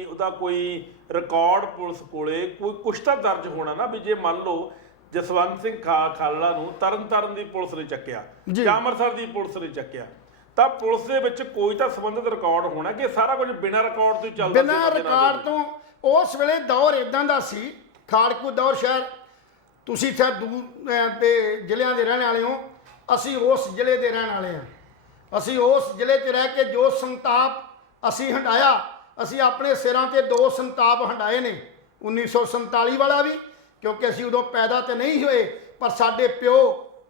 ਉਹਦਾ ਕੋਈ ਰਿਕਾਰਡ ਪੁਲਿਸ ਕੋਲੇ ਕੁਛ ਤਾਂ ਦਰਜ ਹੋਣਾ ਨਾ ਵੀ ਜੇ ਮੰਨ ਲਓ ਜਸਵੰਤ ਸਿੰਘ ਖਾਲੜਾ ਨੂੰ ਤਰਨਤਾਰਨ ਦੀ ਪੁਲਿਸ ਨੇ ਚੱਕਿਆ ਜਾਂ ਅੰਮ੍ਰਿਤਸਰ ਦੀ ਪੁਲਿਸ ਨੇ ਚੱਕਿਆ ਤਾਂ ਪੁਲਿਸ ਦੇ ਵਿੱਚ ਕੋਈ ਤਾਂ ਸੰਬੰਧਿਤ ਰਿਕਾਰਡ ਹੋਣਾ ਕਿ ਸਾਰਾ ਕੁਝ ਬਿਨਾਂ ਰਿਕਾਰਡ ਤੋਂ ਚੱਲਦਾ ਸੀ। ਬਿਨਾਂ ਰਿਕਾਰਡ ਤੋਂ ਉਸ ਵੇਲੇ ਦੌਰ ਇਦਾਂ ਦਾ ਸੀ, ਖਾੜਕੂ ਦੌਰ ਸ਼ਹਿਰ ਤੁਸੀਂ ਇੱਥੇ ਦੂਰ ਦੇ ਜ਼ਿਲ੍ਹਿਆਂ ਦੇ ਰਹਿਣ ਵਾਲੇ ਹੋ, ਅਸੀਂ ਉਸ ਜ਼ਿਲ੍ਹੇ ਦੇ ਰਹਿਣ ਵਾਲੇ ਹਾਂ। ਅਸੀਂ ਉਸ ਜ਼ਿਲ੍ਹੇ 'ਚ ਰਹਿ ਕੇ ਜੋ ਸੰਤਾਪ ਅਸੀਂ ਹੰਡਾਇਆ, ਅਸੀਂ ਆਪਣੇ ਸਿਰਾਂ ਤੇ 2 ਸੰਤਾਪ ਹੰਡਾਏ ਨੇ। 1947 ਵਾਲਾ ਵੀ ਕਿਉਂਕਿ ਅਸੀਂ ਉਦੋਂ ਪੈਦਾ ਤੇ ਨਹੀਂ ਹੋਏ, ਪਰ ਸਾਡੇ ਪਿਓ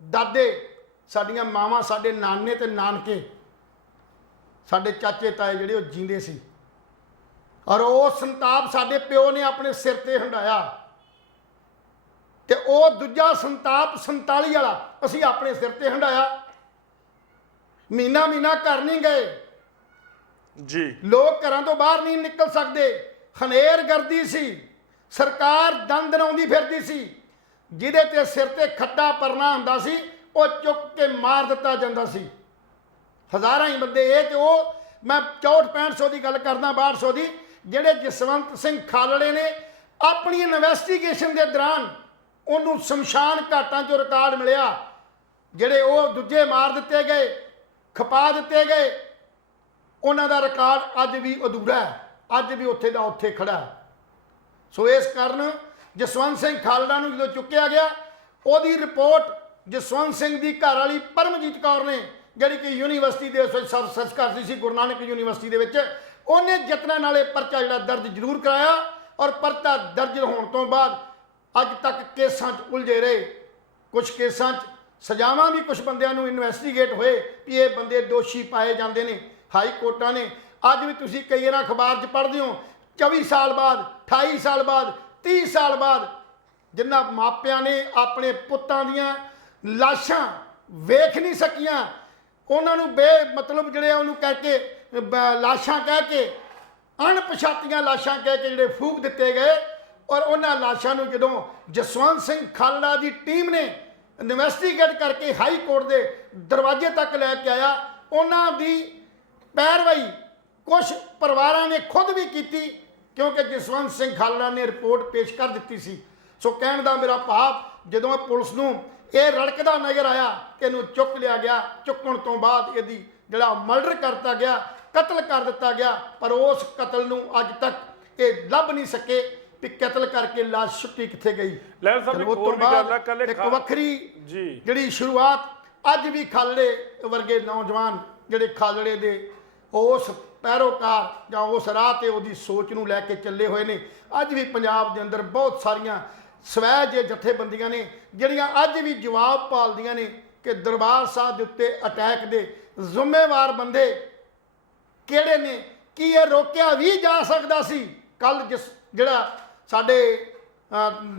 ਦਾਦੇ, ਸਾਡੀਆਂ ਮਾਵਾਂ, ਸਾਡੇ ਨਾਨੇ ਤੇ ਨਾਨਕੇ, ਸਾਡੇ ਚਾਚੇ ਤਾਏ ਜਿਹੜੇ ਉਹ ਜੀਂਦੇ ਸੀ, ਔਰ ਉਹ ਸੰਤਾਪ ਸਾਡੇ ਪਿਓ ਨੇ ਆਪਣੇ ਸਿਰ ਤੇ ਹੰਢਾਇਆ, ਤੇ ਉਹ ਦੂਜਾ ਸੰਤਾਪ 47 ਵਾਲਾ ਅਸੀਂ ਆਪਣੇ ਸਿਰ ਤੇ ਹੰਢਾਇਆ। ਮਹੀਨਾ ਮਹੀਨਾ ਘਰ ਨਹੀਂ ਗਏ ਜੀ, ਲੋਕ ਘਰਾਂ ਤੋਂ ਬਾਹਰ ਨਹੀਂ ਨਿਕਲ ਸਕਦੇ, ਹਨੇਰ ਗਰਦੀ ਸੀ, ਸਰਕਾਰ ਦੰਦ ਲਾਉਂਦੀ ਫਿਰਦੀ ਸੀ, ਜਿਹਦੇ ਤੇ ਸਿਰ ਤੇ ਖੱਟਾ ਪਰਨਾ ਹੁੰਦਾ ਸੀ ਉਹ ਚੁੱਕ ਕੇ ਮਾਰ ਦਿੱਤਾ ਜਾਂਦਾ ਸੀ। ਹਜ਼ਾਰਾਂ ਹੀ ਬੰਦੇ, ਇਹ ਤੇ ਉਹ ਮੈਂ 64-6500 ਦੀ ਗੱਲ ਕਰਦਾ, 6200 ਦੀ, ਜਿਹੜੇ ਜਸਵੰਤ ਸਿੰਘ ਖਾਲੜੇ ਨੇ ਆਪਣੀ ਇਨਵੈਸਟੀਗੇਸ਼ਨ ਦੇ ਦੌਰਾਨ ਉਹਨੂੰ ਸ਼ਮਸ਼ਾਨ ਘਾਟਾਂ 'ਚੋਂ ਰਿਕਾਰਡ ਮਿਲਿਆ, ਜਿਹੜੇ ਉਹ ਦੂਜੇ ਮਾਰ ਦਿੱਤੇ ਗਏ, ਖਪਾ ਦਿੱਤੇ ਗਏ, ਉਹਨਾਂ ਦਾ ਰਿਕਾਰਡ ਅੱਜ ਵੀ ਅਧੂਰਾ ਹੈ, ਅੱਜ ਵੀ ਉੱਥੇ ਦਾ ਉੱਥੇ ਖੜਾ ਹੈ। ਸੋ ਇਸ ਕਾਰਨ ਜਸਵੰਤ ਸਿੰਘ ਖਾਲੜਾ ਨੂੰ ਜਦੋਂ ਚੁੱਕਿਆ ਗਿਆ, ਉਹਦੀ ਰਿਪੋਰਟ ਜਸਵੰਤ ਸਿੰਘ ਦੀ ਘਰ ਵਾਲੀ ਪਰਮਜੀਤ ਕੌਰ ਨੇ, ਜਿਹੜੀ ਕਿ ਯੂਨੀਵਰਸਿਟੀ ਦੇ ਵਿੱਚ ਸਰਚ ਕਰਦੀ ਸੀ, ਗੁਰੂ ਨਾਨਕ ਯੂਨੀਵਰਸਿਟੀ ਦੇ ਵਿੱਚ, ਉਹਨੇ ਯਤਨਾਂ ਨਾਲ ਇਹ ਪਰਚਾ ਜਿਹੜਾ ਦਰਜ ਜ਼ਰੂਰ ਕਰਾਇਆ, ਔਰ ਪਰਚਾ ਦਰਜ ਹੋਣ ਤੋਂ ਬਾਅਦ ਅੱਜ ਤੱਕ ਕੇਸਾਂ 'ਚ ਉਲਝੇ ਰਹੇ। ਕੁਝ ਕੇਸਾਂ 'ਚ ਸਜ਼ਾਵਾਂ ਵੀ ਕੁਝ ਬੰਦਿਆਂ ਨੂੰ ਇਨਵੈਸਟੀਗੇਟ ਹੋਏ ਵੀ ਇਹ ਬੰਦੇ ਦੋਸ਼ੀ ਪਾਏ ਜਾਂਦੇ ਨੇ। ਹਾਈ ਕੋਰਟਾਂ ਨੇ, ਅੱਜ ਵੀ ਤੁਸੀਂ ਕਈ ਵਾਰ ਅਖਬਾਰ 'ਚ ਪੜ੍ਹਦੇ ਹੋ, 24 ਸਾਲ ਬਾਅਦ, 28 ਸਾਲ ਬਾਅਦ, 30 ਸਾਲ ਬਾਅਦ, ਜਿਨ੍ਹਾਂ ਮਾਪਿਆਂ ਨੇ ਆਪਣੇ ਪੁੱਤਾਂ ਦੀਆਂ ਲਾਸ਼ਾਂ ਵੇਖ ਨਹੀਂ ਸਕੀਆਂ, ਉਹਨਾਂ ਨੂੰ ਮਤਲਬ ਜਿਹੜੇ ਉਹਨੂੰ ਕਰਕੇ ਲਾਸ਼ਾਂ ਕਹਿ ਕੇ, ਅਣਪਛਾਤੀਆਂ ਲਾਸ਼ਾਂ ਕਹਿ ਕੇ ਜਿਹੜੇ ਫੂਕ ਦਿੱਤੇ ਗਏ, ਔਰ ਉਹਨਾਂ ਲਾਸ਼ਾਂ ਨੂੰ ਜਦੋਂ ਜਸਵੰਤ ਸਿੰਘ ਖਾਲੜਾ ਦੀ ਟੀਮ ਨੇ ਇਨਵੈਸਟੀਗੇਟ ਕਰਕੇ ਹਾਈ ਕੋਰਟ ਦੇ ਦਰਵਾਜ਼ੇ ਤੱਕ ਲੈ ਕੇ ਆਇਆ, ਉਹਨਾਂ ਦੀ ਪੈਰਵਾਈ ਕੁਝ ਪਰਿਵਾਰਾਂ ਨੇ ਖੁਦ ਵੀ ਕੀਤੀ, ਕਿਉਂਕਿ ਜਸਵੰਤ ਸਿੰਘ ਖਾਲੜਾ ਨੇ ਰਿਪੋਰਟ ਪੇਸ਼ ਕਰ ਦਿੱਤੀ ਸੀ। ਸੋ ਕਹਿਣ ਦਾ ਮੇਰਾ ਭਾਵ, ਜਦੋਂ ਪੁਲਿਸ ਨੂੰ ਇਹ ਰੜਕਦਾ ਨਜ਼ਰ ਆਇਆ ਕਿ ਇਹਨੂੰ ਚੁੱਕ ਲਿਆ ਗਿਆ, ਚੁੱਕਣ ਤੋਂ ਬਾਅਦ ਇਹਦੀ ਜਿਹੜਾ ਮਰਡਰ ਕਰਤਾ ਗਿਆ, ਕਤਲ ਕਰ ਦਿੱਤਾ ਗਿਆ, ਪਰ ਉਸ ਕਤਲ ਨੂੰ ਅੱਜ ਤੱਕ ਇਹ ਲੱਭ ਨਹੀਂ ਸਕੇ ਵੀ ਕਤਲ ਕਰਕੇ ਲਾਸ਼ ਛੁੱਟੀ ਕਿੱਥੇ ਗਈ। ਲੈਣ ਸਾਹਿਬ ਇੱਕ ਹੋਰ ਵੀ ਗੱਲ ਆ, ਕੱਲ ਇੱਕ ਵੱਖਰੀ ਜੀ ਜਿਹੜੀ ਸ਼ੁਰੂਆਤ, ਅੱਜ ਵੀ ਖਾਲੜੇ ਵਰਗੇ ਨੌਜਵਾਨ ਜਿਹੜੇ ਖਾਲੜੇ ਦੇ ਉਸ ਪੈਰੋਕਾਰ ਜਾਂ ਉਸ ਰਾਹ ਤੇ ਉਹਦੀ ਸੋਚ ਨੂੰ ਲੈ ਕੇ ਚੱਲੇ ਹੋਏ ਨੇ, ਅੱਜ ਵੀ ਪੰਜਾਬ ਦੇ ਅੰਦਰ ਬਹੁਤ ਸਾਰੀਆਂ ਸਵੈ ਜੇ ਜਥੇਬੰਦੀਆਂ ਨੇ ਜਿਹੜੀਆਂ ਅੱਜ ਵੀ ਜਵਾਬ ਭਾਲਦੀਆਂ ਨੇ ਕਿ ਦਰਬਾਰ ਸਾਹਿਬ ਦੇ ਉੱਤੇ ਅਟੈਕ ਦੇ ਜ਼ਿੰਮੇਵਾਰ ਬੰਦੇ ਕਿਹੜੇ ਨੇ, ਕੀ ਇਹ ਰੋਕਿਆ ਵੀ ਜਾ ਸਕਦਾ ਸੀ। ਕੱਲ ਜਿਹੜਾ ਸਾਡੇ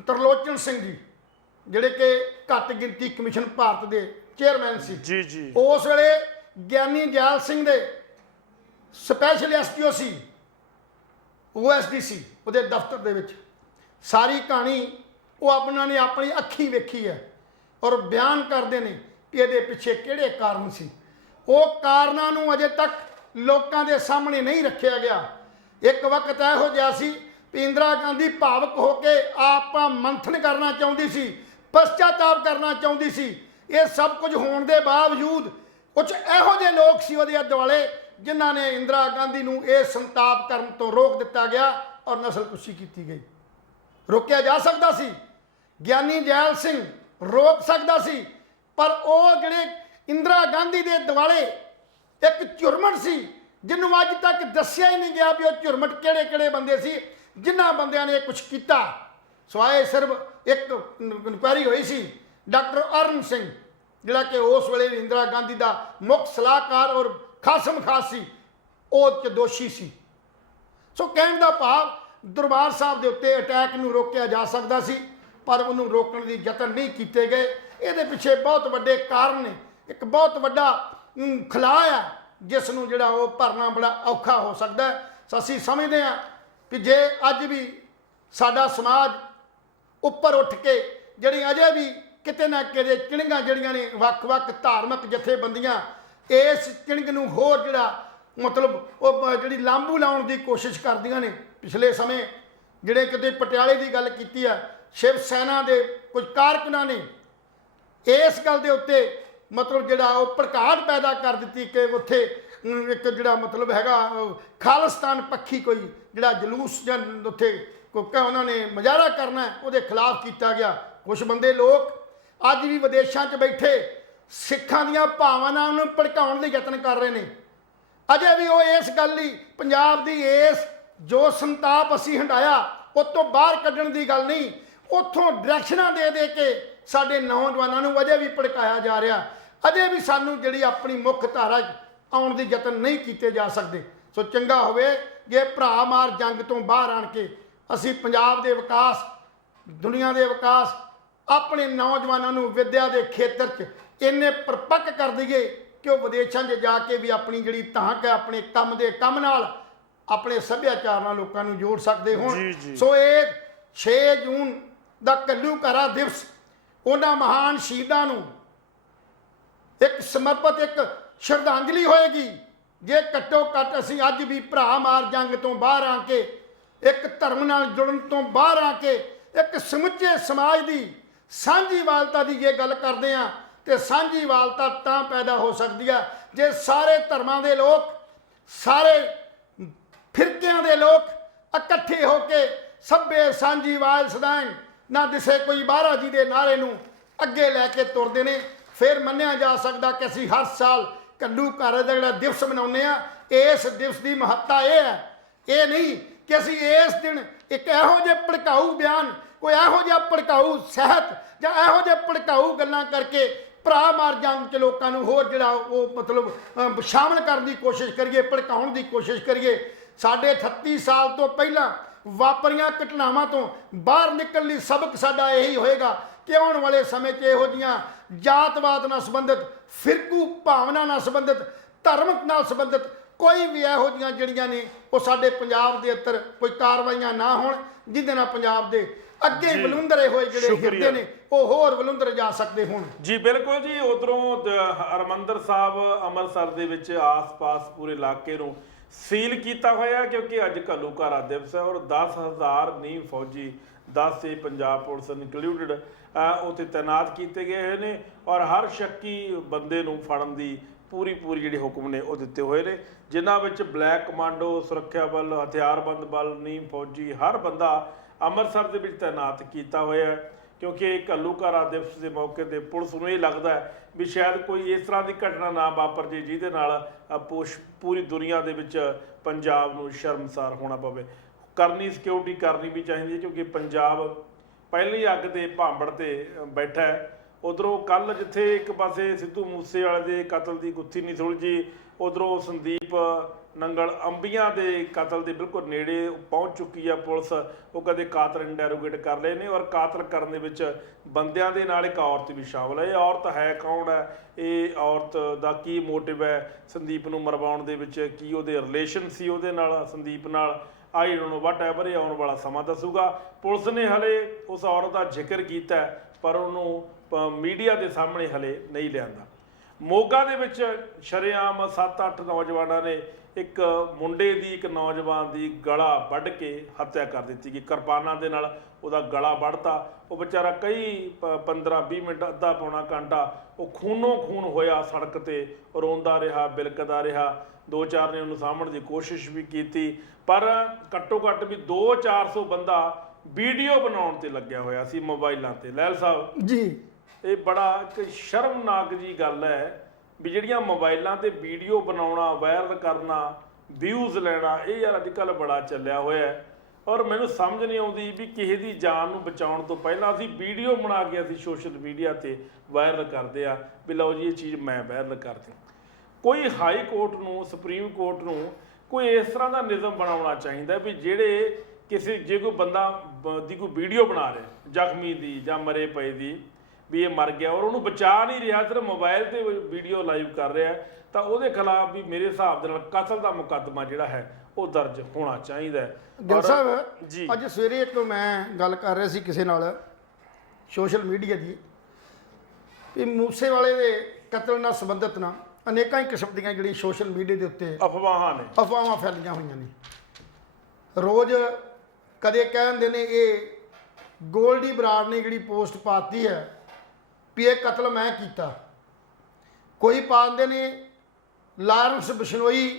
ਤਰਲੋਚਨ ਸਿੰਘ ਜੀ, ਜਿਹੜੇ ਕਿ ਘੱਟ ਗਿਣਤੀ ਕਮਿਸ਼ਨ ਭਾਰਤ ਦੇ ਚੇਅਰਮੈਨ ਸੀ, ਜੀ ਜੀ, ਉਸ ਵੇਲੇ ਗਿਆਨੀ ਜੈਲ ਸਿੰਘ ਦੇ ਸਪੈਸ਼ਲ ਐਸਟੀਓ ਸੀ, OSD ਸੀ ਉਹਦੇ ਦਫ਼ਤਰ ਦੇ ਵਿੱਚ। ਸਾਰੀ ਕਹਾਣੀ ਉਹ ਆਪਣਾ ਨੇ ਆਪਣੀ ਅੱਖੀਂ ਵੇਖੀ ਹੈ, ਔਰ ਬਿਆਨ ਕਰਦੇ ਨੇ ਕਿ ਇਹਦੇ ਪਿੱਛੇ ਕਿਹੜੇ ਕਾਰਨ ਸੀ। ਉਹ ਕਾਰਨਾਂ ਨੂੰ ਅਜੇ ਤੱਕ ਲੋਕਾਂ ਦੇ ਸਾਹਮਣੇ ਨਹੀਂ ਰੱਖਿਆ ਗਿਆ। ਇੱਕ ਵਕਤ ਇਹੋ ਜਿਹਾ ਸੀ ਵੀ ਇੰਦਰਾ ਗਾਂਧੀ ਭਾਵਕ ਹੋ ਕੇ ਆਪਾਂ ਮੰਥਨ ਕਰਨਾ ਚਾਹੁੰਦੀ ਸੀ, ਪਛਤਾਤਾਪ ਕਰਨਾ ਚਾਹੁੰਦੀ ਸੀ। ਇਹ ਸਭ ਕੁਝ ਹੋਣ ਦੇ ਬਾਵਜੂਦ ਕੁਝ ਇਹੋ ਜਿਹੇ ਲੋਕ ਸੀ ਉਹਦੇ ਦੁਆਲੇ, ਜਿਨ੍ਹਾਂ ਨੇ ਇੰਦਰਾ ਗਾਂਧੀ ਨੂੰ ਇਹ ਸੰਤਾਪ ਕਰਨ ਤੋਂ ਰੋਕ ਦਿੱਤਾ ਗਿਆ ਔਰ ਨਸਲਕੁਸ਼ੀ ਕੀਤੀ ਗਈ। ਰੋਕਿਆ ਜਾ ਸਕਦਾ ਸੀ, ਗਿਆਨੀ ਜੈਲ ਸਿੰਘ ਰੋਕ ਸਕਦਾ ਸੀ, ਪਰ ਉਹ ਜਿਹੜੇ ਇੰਦਰਾ ਗਾਂਧੀ ਦੇ ਦੁਆਲੇ ਇੱਕ ਝੁਰਮਟ ਸੀ, ਜਿਹਨੂੰ ਅੱਜ ਤੱਕ ਦੱਸਿਆ ਹੀ ਨਹੀਂ ਗਿਆ ਵੀ ਉਹ ਝੁਰਮਟ ਕਿਹੜੇ ਕਿਹੜੇ ਬੰਦੇ ਸੀ ਜਿਨ੍ਹਾਂ ਬੰਦਿਆਂ ਨੇ ਕੁਝ ਕੀਤਾ। ਸਵਾਏ ਸਿਰਫ ਇੱਕ ਇਨਕੁਆਇਰੀ ਹੋਈ ਸੀ, ਡਾਕਟਰ ਅਰਨ ਸਿੰਘ, ਜਿਹੜਾ ਕਿ ਉਸ ਵੇਲੇ ਇੰਦਰਾ ਗਾਂਧੀ ਦਾ ਮੁੱਖ ਸਲਾਹਕਾਰ ਔਰ ਖਾਸਮ ਖਾਸ ਸੀ, ਉਹ 'ਚ ਦੋਸ਼ੀ ਸੀ। ਸੋ ਕਹਿਣ ਦਾ ਭਾਵ, ਦਰਬਾਰ ਸਾਹਿਬ ਦੇ ਉੱਤੇ ਅਟੈਕ ਨੂੰ ਰੋਕਿਆ ਜਾ ਸਕਦਾ ਸੀ, ਪਰ ਉਹਨੂੰ ਰੋਕਣ ਦੀ ਯਤਨ ਨਹੀਂ ਕੀਤੇ ਗਏ। ਇਹਦੇ ਪਿੱਛੇ ਬਹੁਤ ਵੱਡੇ ਕਾਰਨ ਨੇ, ਇੱਕ ਬਹੁਤ ਵੱਡਾ ਖਲਾਅ ਆ ਜਿਸ ਨੂੰ ਜਿਹੜਾ ਉਹ ਭਰਨਾ ਬੜਾ ਔਖਾ ਹੋ ਸਕਦਾ ਹੈ। ਅਸੀਂ ਸਮਝਦੇ ਹਾਂ ਕਿ ਜੇ ਅੱਜ ਵੀ ਸਾਡਾ ਸਮਾਜ ਉੱਪਰ ਉੱਠ ਕੇ ਜਿਹੜੀ ਅਜੇ ਵੀ ਕਿਤੇ ਨਾ ਕਿਤੇ ਚਿਣਗਾਂ ਜਿਹੜੀਆਂ ਨੇ ਵੱਖ-ਵੱਖ ਧਾਰਮਿਕ ਜਥੇਬੰਦੀਆਂ ਇਸ ਚਿਣਗ ਨੂੰ ਹੋਰ ਜਿਹੜਾ ਮਤਲਬ ਉਹ ਜਿਹੜੀ ਲਾਂਬੂ ਲਾਉਣ ਦੀ ਕੋਸ਼ਿਸ਼ ਕਰਦੀਆਂ ਨੇ। ਪਿਛਲੇ ਸਮੇਂ ਜਿਹੜੇ ਕਿਤੇ ਪਟਿਆਲੇ ਦੀ ਗੱਲ ਕੀਤੀ ਆ, ਸ਼ਿਵ ਸੈਨਾ ਦੇ ਕੁਝ ਕਾਰਕੁਨਾਂ ਨੇ ਇਸ ਗੱਲ ਦੇ ਉੱਤੇ ਮਤਲਬ ਜਿਹੜਾ ਉਹ ਭੜਕਾਹਟ ਪੈਦਾ ਕਰ ਦਿੱਤੀ ਕਿ ਉੱਥੇ ਇੱਕ ਜਿਹੜਾ ਮਤਲਬ ਹੈਗਾ ਖਾਲਿਸਤਾਨ ਪੱਖੀ ਕੋਈ ਜਿਹੜਾ ਜਲੂਸ ਜਾਂ ਉੱਥੇ ਉਹਨਾਂ ਨੇ ਮੁਜ਼ਾਹਰਾ ਕਰਨਾ, ਉਹਦੇ ਖਿਲਾਫ ਕੀਤਾ ਗਿਆ। ਕੁਝ ਬੰਦੇ ਲੋਕ ਅੱਜ ਵੀ ਵਿਦੇਸ਼ਾਂ 'ਚ ਬੈਠੇ ਸਿੱਖਾਂ ਦੀਆਂ ਭਾਵਨਾਵਾਂ ਨੂੰ ਭੜਕਾਉਣ ਦੇ ਯਤਨ ਕਰ ਰਹੇ ਨੇ। ਅਜੇ ਵੀ ਉਹ ਇਸ ਗੱਲ ਲਈ ਪੰਜਾਬ ਦੀ ਇਸ ਜੋ ਸੰਤਾਪ ਅਸੀਂ ਹੰਡਾਇਆ ਉਹ ਤੋਂ ਬਾਹਰ ਕੱਢਣ ਦੀ ਗੱਲ ਨਹੀਂ, ਉੱਥੋਂ ਡਾਇਰੈਕਸ਼ਨਾਂ ਦੇ ਕੇ ਸਾਡੇ ਨੌਜਵਾਨਾਂ ਨੂੰ ਅਜੇ ਵੀ ਭੜਕਾਇਆ ਜਾ ਰਿਹਾ, ਅਜੇ ਵੀ ਸਾਨੂੰ ਜਿਹੜੀ ਆਪਣੀ ਮੁੱਖ ਧਾਰਾ 'ਚ ਆਉਣ ਦੇ ਯਤਨ ਨਹੀਂ ਕੀਤੇ ਜਾ ਸਕਦੇ। ਸੋ ਚੰਗਾ ਹੋਵੇ ਜੇ ਭਰਾ ਮਾਰ ਜੰਗ ਤੋਂ ਬਾਹਰ ਆਣ ਕੇ ਅਸੀਂ ਪੰਜਾਬ ਦੇ ਵਿਕਾਸ, ਦੁਨੀਆ ਦੇ ਵਿਕਾਸ, ਆਪਣੇ ਨੌਜਵਾਨਾਂ ਨੂੰ ਵਿੱਦਿਆ ਦੇ ਖੇਤਰ 'ਚ ਇੰਨੇ ਪਰਪੱਕ ਕਰ ਦਈਏ ਕਿ ਉਹ ਵਿਦੇਸ਼ਾਂ 'ਚ ਜਾ ਕੇ ਵੀ ਆਪਣੀ ਜਿਹੜੀ ਤਾਂਕ ਹੈ ਆਪਣੇ ਕੰਮ ਦੇ ਕੰਮ ਨਾਲ ਆਪਣੇ ਸੱਭਿਆਚਾਰ ਨਾਲ ਲੋਕਾਂ ਨੂੰ ਜੋੜ ਸਕਦੇ ਹੋਣ। ਸੋ ਇਹ 6 ਜੂਨ ਦਾ ਘੱਲੂਘਾਰਾ ਦਿਵਸ ਉਹਨਾਂ ਮਹਾਨ ਸ਼ਹੀਦਾਂ ਨੂੰ ਇੱਕ ਸਮਰਪਿਤ ਇੱਕ ਸ਼ਰਧਾਂਜਲੀ ਹੋਏਗੀ ਜੇ ਘੱਟੋ ਘੱਟ ਅਸੀਂ ਅੱਜ ਵੀ ਭਰਾ ਮਾਰ ਜੰਗ ਤੋਂ ਬਾਹਰ ਆ ਕੇ, ਇੱਕ ਧਰਮ ਨਾਲ ਜੁੜਨ ਤੋਂ ਬਾਹਰ ਆ ਕੇ ਇੱਕ ਸਮੁੱਚੇ ਸਮਾਜ ਦੀ ਸਾਂਝੀਵਾਲਤਾ ਦੀ ਜੇ ਗੱਲ ਕਰਦੇ ਹਾਂ ਤੇ ਸਾਂਝੀਵਾਲਤਾ ਤਾਂ ਪੈਦਾ ਹੋ ਸਕਦੀ ਹੈ ਜੇ ਸਾਰੇ ਧਰਮਾਂ ਦੇ ਲੋਕ, ਸਾਰੇ ਫਿਰਕਿਆਂ ਦੇ ਲੋਕ ਇਕੱਠੇ ਹੋ ਕੇ ਸਭੇ ਸਾਂਝੀਵਾਲ ਸਦਾਨ ਨਾ ਦਿਸੇ ਕੋਈ ਬਾਹਰਾ ਜੀ ਦੇ ਨਾਰੇ ਨੂੰ ਅੱਗੇ ਲੈ ਕੇ ਤੁਰਦੇ ਨੇ। ਫਿਰ ਮੰਨਿਆ ਜਾ ਸਕਦਾ ਕਿ ਅਸੀਂ ਹਰ ਸਾਲ ਘੱਲੂਘਾਰੇ ਦਾ ਜਿਹੜਾ ਦਿਵਸ ਮਨਾਉਂਦੇ ਆ, ਇਸ ਦਿਵਸ ਦੀ ਮਹੱਤਤਾ ਇਹ ਹੈ, ਇਹ ਨਹੀਂ ਕਿ ਅਸੀਂ ਇਸ ਦਿਨ ਇੱਕ ਇਹੋ ਜਿਹੇ ਭੜਕਾਊ ਬਿਆਨ, ਕੋਈ ਇਹੋ ਜਿਹਾ ਭੜਕਾਊ ਸਾਹਿਤ ਜਾਂ ਇਹੋ ਜਿਹੇ ਭੜਕਾਊ ਗੱਲਾਂ ਕਰਕੇ ਭਰਾ ਮਾਰ ਜੰਗ 'ਚ ਲੋਕਾਂ ਨੂੰ ਹੋਰ ਜਿਹੜਾ ਉਹ ਮਤਲਬ ਸ਼ਾਮਲ ਕਰਨ ਦੀ ਕੋਸ਼ਿਸ਼ ਕਰੀਏ, ਭੜਕਾਉਣ ਦੀ ਕੋਸ਼ਿਸ਼ ਕਰੀਏ। ਸਾਡੇ 38 ਸਾਲ ਤੋਂ ਪਹਿਲਾਂ ਵਾਪਰੀਆਂ ਘਟਨਾਵਾਂ ਤੋਂ ਬਾਹਰ ਨਿਕਲਣ ਲਈ ਸਬਕ ਸਾਡਾ ਇਹੀ ਹੋਏਗਾ ਕਿ ਆਉਣ ਵਾਲੇ ਸਮੇਂ 'ਚ ਇਹੋ ਜਿਹੀਆਂ ਜਾਤਵਾਦ ਨਾਲ ਸੰਬੰਧਿਤ, ਫਿਰਕੂ ਭਾਵਨਾ ਨਾਲ ਸੰਬੰਧਿਤ, ਧਰਮ ਨਾਲ ਸੰਬੰਧਿਤ ਕੋਈ ਵੀ ਇਹੋ ਜਿਹੀਆਂ ਜਿਹੜੀਆਂ ਨੇ ਉਹ ਸਾਡੇ ਪੰਜਾਬ ਦੇ ਅੰਦਰ ਕੋਈ ਕਾਰਵਾਈਆਂ ਨਾ ਹੋਣ ਜਿਹਦੇ ਨਾਲ ਪੰਜਾਬ ਦੇ ਅੱਗੇ ਵਲੂੰਧਰੇ ਹੋਏ ਜਿਹੜੇ ਹਿਰਦੇ ਨੇ ਉਹ ਹੋਰ ਵਲੂੰਧਰੇ ਜਾ ਸਕਦੇ ਹੋਣ। ਜੀ ਬਿਲਕੁਲ ਜੀ। ਉਧਰੋਂ ਹਰਿਮੰਦਰ ਸਾਹਿਬ ਅੰਮ੍ਰਿਤਸਰ ਦੇ ਵਿੱਚ ਆਸ-ਪਾਸ ਪੂਰੇ ਇਲਾਕੇ ਨੂੰ ਸੀਲ ਕੀਤਾ ਹੋਇਆ ਕਿਉਂਕਿ ਅੱਜ ਘੱਲੂਘਾਰਾ ਦਿਵਸ ਹੈ ਔਰ 10,000 ਨੀਮ ਫੌਜੀ 10 ਤੇ ਪੰਜਾਬ ਪੁਲਿਸ ਇਨਕਲੂਡਡ ਉੱਥੇ ਤੈਨਾਤ ਕੀਤੇ ਗਏ ਹੋਏ ਨੇ ਔਰ ਹਰ ਸ਼ੱਕੀ ਬੰਦੇ ਨੂੰ ਫੜਨ ਦੀ ਪੂਰੀ ਜਿਹੜੀ ਹੁਕਮ ਨੇ ਉਹ ਦਿੱਤੇ ਹੋਏ ਨੇ, ਜਿਨ੍ਹਾਂ ਵਿੱਚ ਬਲੈਕ ਕਮਾਂਡੋ, ਸੁਰੱਖਿਆ ਬਲ, ਹਥਿਆਰਬੰਦ ਬਲ, ਨੀਮ ਫੌਜੀ ਹਰ ਬੰਦਾ ਅੰਮ੍ਰਿਤਸਰ ਦੇ ਵਿੱਚ ਤੈਨਾਤ ਕੀਤਾ ਹੋਇਆ ਹੈ ਕਿਉਂਕਿ ਘੱਲੂਘਾਰਾ ਦਿਵਸ ਦੇ ਮੌਕੇ 'ਤੇ ਪੁਲਿਸ ਨੂੰ ਇਹ ਲੱਗਦਾ ਹੈ ਵੀ ਸ਼ਾਇਦ ਕੋਈ ਇਸ ਤਰ੍ਹਾਂ ਦੀ ਘਟਨਾ ਨਾ ਵਾਪਰ ਜੇ ਜਿਹਦੇ ਨਾਲ ਪੂਰੀ ਦੁਨੀਆ ਦੇ ਵਿੱਚ ਪੰਜਾਬ ਨੂੰ ਸ਼ਰਮਸਾਰ ਹੋਣਾ ਪਵੇ। ਕਰਨੀ ਸਿਕਿਉਰਿਟੀ ਕਰਨੀ ਵੀ ਚਾਹੀਦੀ ਹੈ ਕਿਉਂਕਿ ਪੰਜਾਬ ਪਹਿਲੀ ਅੱਗ ਤੇ ਭਾਂਬੜ ਤੇ ਬੈਠਾ ਹੈ। ਉਧਰੋਂ ਕੱਲ ਜਿੱਥੇ ਇੱਕ ਪਾਸੇ ਸਿੱਧੂ ਮੂਸੇਵਾਲੇ ਦੇ ਕਤਲ ਦੀ ਗੁੱਥੀ ਨਹੀਂ ਸੁਲਝੀ, ਉਧਰੋਂ ਸੰਦੀਪ ਨੰਗਲ ਅੰਬੀਆਂ ਦੇ ਕਤਲ ਦੇ ਬਿਲਕੁਲ ਨੇੜੇ ਪਹੁੰਚ ਚੁੱਕੀ ਆ ਪੁਲਿਸ। ਉਹ ਕਦੇ ਕਾਤਲ ਇੰਟੈਰੋਗੇਟ ਕਰ ਲਏ ਨੇ ਔਰ ਕਾਤਲ ਕਰਨ ਦੇ ਵਿੱਚ ਬੰਦਿਆਂ ਦੇ ਨਾਲ ਇੱਕ ਔਰਤ ਵੀ ਸ਼ਾਮਲ ਹੈ। ਇਹ ਔਰਤ ਹੈ ਕੌਣ ਹੈ, ਇਹ ਔਰਤ ਦਾ ਕੀ ਮੋਟਿਵ ਹੈ ਸੰਦੀਪ ਨੂੰ ਮਰਵਾਉਣ ਦੇ ਵਿੱਚ, ਕੀ ਉਹਦੇ ਰਿਲੇਸ਼ਨ ਸੀ ਉਹਦੇ ਨਾਲ, ਸੰਦੀਪ ਨਾਲ, I don't know what ever, ਇਹ ਆਉਣ ਵਾਲਾ ਸਮਾਂ ਦੱਸੂਗਾ। ਪੁਲਿਸ ਨੇ ਹਲੇ ਉਸ ਔਰਤ ਦਾ ਜ਼ਿਕਰ ਕੀਤਾ ਪਰ ਉਹਨੂੰ ਮੀਡੀਆ ਦੇ ਸਾਹਮਣੇ ਹਲੇ ਨਹੀਂ ਲਿਆਂਦਾ। ਮੋਗਾ ਦੇ ਵਿੱਚ ਸ਼ਰੇਆਮ 7-8 ਨੌਜਵਾਨਾਂ ਨੇ ਇੱਕ ਮੁੰਡੇ ਦੀ, ਇੱਕ ਨੌਜਵਾਨ ਦੀ ਗਲਾ ਵੱਢ ਕੇ ਹੱਤਿਆ ਕਰ ਦਿੱਤੀ ਗਈ। ਕਿਰਪਾਨਾਂ ਦੇ ਨਾਲ ਉਹਦਾ ਗਲਾ ਵੱਢਤਾ। ਉਹ ਵਿਚਾਰਾ ਕਈ 15-20 ਮਿੰਟ, ਅੱਧਾ ਪੌਣਾ ਘੰਟਾ ਉਹ ਖੂਨੋਂ ਖੂਨ ਹੋਇਆ ਸੜਕ ਤੇ ਰੋਂਦਾ ਰਿਹਾ, ਬਿਲਕਦਾ ਰਿਹਾ। 2-4 ਨੇ ਉਹਨੂੰ ਸਾਂਭਣ ਦੀ ਕੋਸ਼ਿਸ਼ ਵੀ ਕੀਤੀ ਪਰ ਘੱਟੋ ਘੱਟ ਵੀ 200-400 ਬੰਦਾ ਵੀਡੀਓ ਬਣਾਉਣ ਤੇ ਲੱਗਿਆ ਹੋਇਆ ਸੀ ਮੋਬਾਈਲਾਂ ਤੇ। ਲਹਿਲ ਸਾਹਿਬ ਜੀ, ਇਹ ਬੜਾ ਇੱਕ ਸ਼ਰਮਨਾਕ ਜੀ ਗੱਲ ਹੈ ਵੀ ਜਿਹੜੀਆਂ ਮੋਬਾਈਲਾਂ ਤੇ ਵੀਡੀਓ ਬਣਾਉਣਾ, ਵਾਇਰਲ ਕਰਨਾ, ਵਿਊਜ਼ ਲੈਣਾ, ਇਹ ਯਾਰ ਅੱਜ ਕੱਲ੍ਹ ਬੜਾ ਚੱਲਿਆ ਹੋਇਆ ਹੈ। ਔਰ ਮੈਨੂੰ ਸਮਝ ਨਹੀਂ ਆਉਂਦੀ ਵੀ ਕਿਸੇ ਦੀ ਜਾਨ ਨੂੰ ਬਚਾਉਣ ਤੋਂ ਪਹਿਲਾਂ ਅਸੀਂ ਵੀਡੀਓ ਬਣਾ ਕੇ ਅਸੀਂ ਸੋਸ਼ਲ ਮੀਡੀਆ ਤੇ ਵਾਇਰਲ ਕਰਦੇ ਆ ਵੀ ਲਓ ਜੀ ਇਹ ਚੀਜ਼ ਮੈਂ ਵਾਇਰਲ ਕਰਦੀ। ਕੋਈ ਹਾਈ ਕੋਰਟ ਨੂੰ, ਸੁਪਰੀਮ ਕੋਰਟ ਨੂੰ ਕੋਈ ਇਸ ਤਰ੍ਹਾਂ ਦਾ ਨਿਯਮ ਬਣਾਉਣਾ ਚਾਹੀਦਾ ਵੀ ਜਿਹੜੇ ਜੇ ਕੋਈ ਬੰਦਾ ਦੀ ਕੋਈ ਵੀਡੀਓ ਬਣਾ ਰਿਹਾ ਜ਼ਖਮੀ ਦੀ ਜਾਂ ਮਰੇ ਪਏ ਦੀ ਵੀ ਇਹ ਮਰ ਗਿਆ ਔਰ ਉਹਨੂੰ ਬਚਾ ਨਹੀਂ ਰਿਹਾ, ਸਿਰਫ ਮੋਬਾਈਲ ਤੇ ਵੀਡੀਓ ਲਾਈਵ ਕਰ ਰਿਹਾ ਤਾਂ ਉਹਦੇ ਖਿਲਾਫ ਵੀ ਮੇਰੇ ਹਿਸਾਬ ਦੇ ਨਾਲ ਕਤਲ ਦਾ ਮੁਕੱਦਮਾ ਜਿਹੜਾ ਹੈ ਉਹ ਦਰਜ ਹੋਣਾ ਚਾਹੀਦਾ ਹੈ। ਗਿੱਲ ਸਾਹਿਬ ਜੀ, ਅੱਜ ਸਵੇਰੇ ਇੱਕ ਮੈਂ ਗੱਲ ਕਰ ਰਿਹਾ ਸੀ ਕਿਸੇ ਨਾਲ ਸੋਸ਼ਲ ਮੀਡੀਆ ਦੀ ਵੀ ਮੂਸੇਵਾਲੇ ਦੇ ਕਤਲ ਨਾਲ ਸੰਬੰਧਿਤ ਨਾ ਅਨੇਕਾਂ ਹੀ ਕਿਸਮ ਦੀਆਂ ਜਿਹੜੀਆਂ ਸੋਸ਼ਲ ਮੀਡੀਆ ਦੇ ਉੱਤੇ ਅਫਵਾਹਾਂ ਫੈਲੀਆਂ ਹੋਈਆਂ ਨੇ। ਰੋਜ਼ ਕਦੇ ਕਹਿੰਦੇ ਨੇ ਇਹ ਗੋਲਡੀ ਬਰਾੜ ਨੇ ਜਿਹੜੀ ਪੋਸਟ ਪਾਤੀ ਹੈ ਵੀ ਇਹ ਕਤਲ ਮੈਂ ਕੀਤਾ, ਕੋਈ ਪਾਉਂਦੇ ਨੇ ਲਾਰੈਂਸ ਬਿਸ਼ਨੋਈ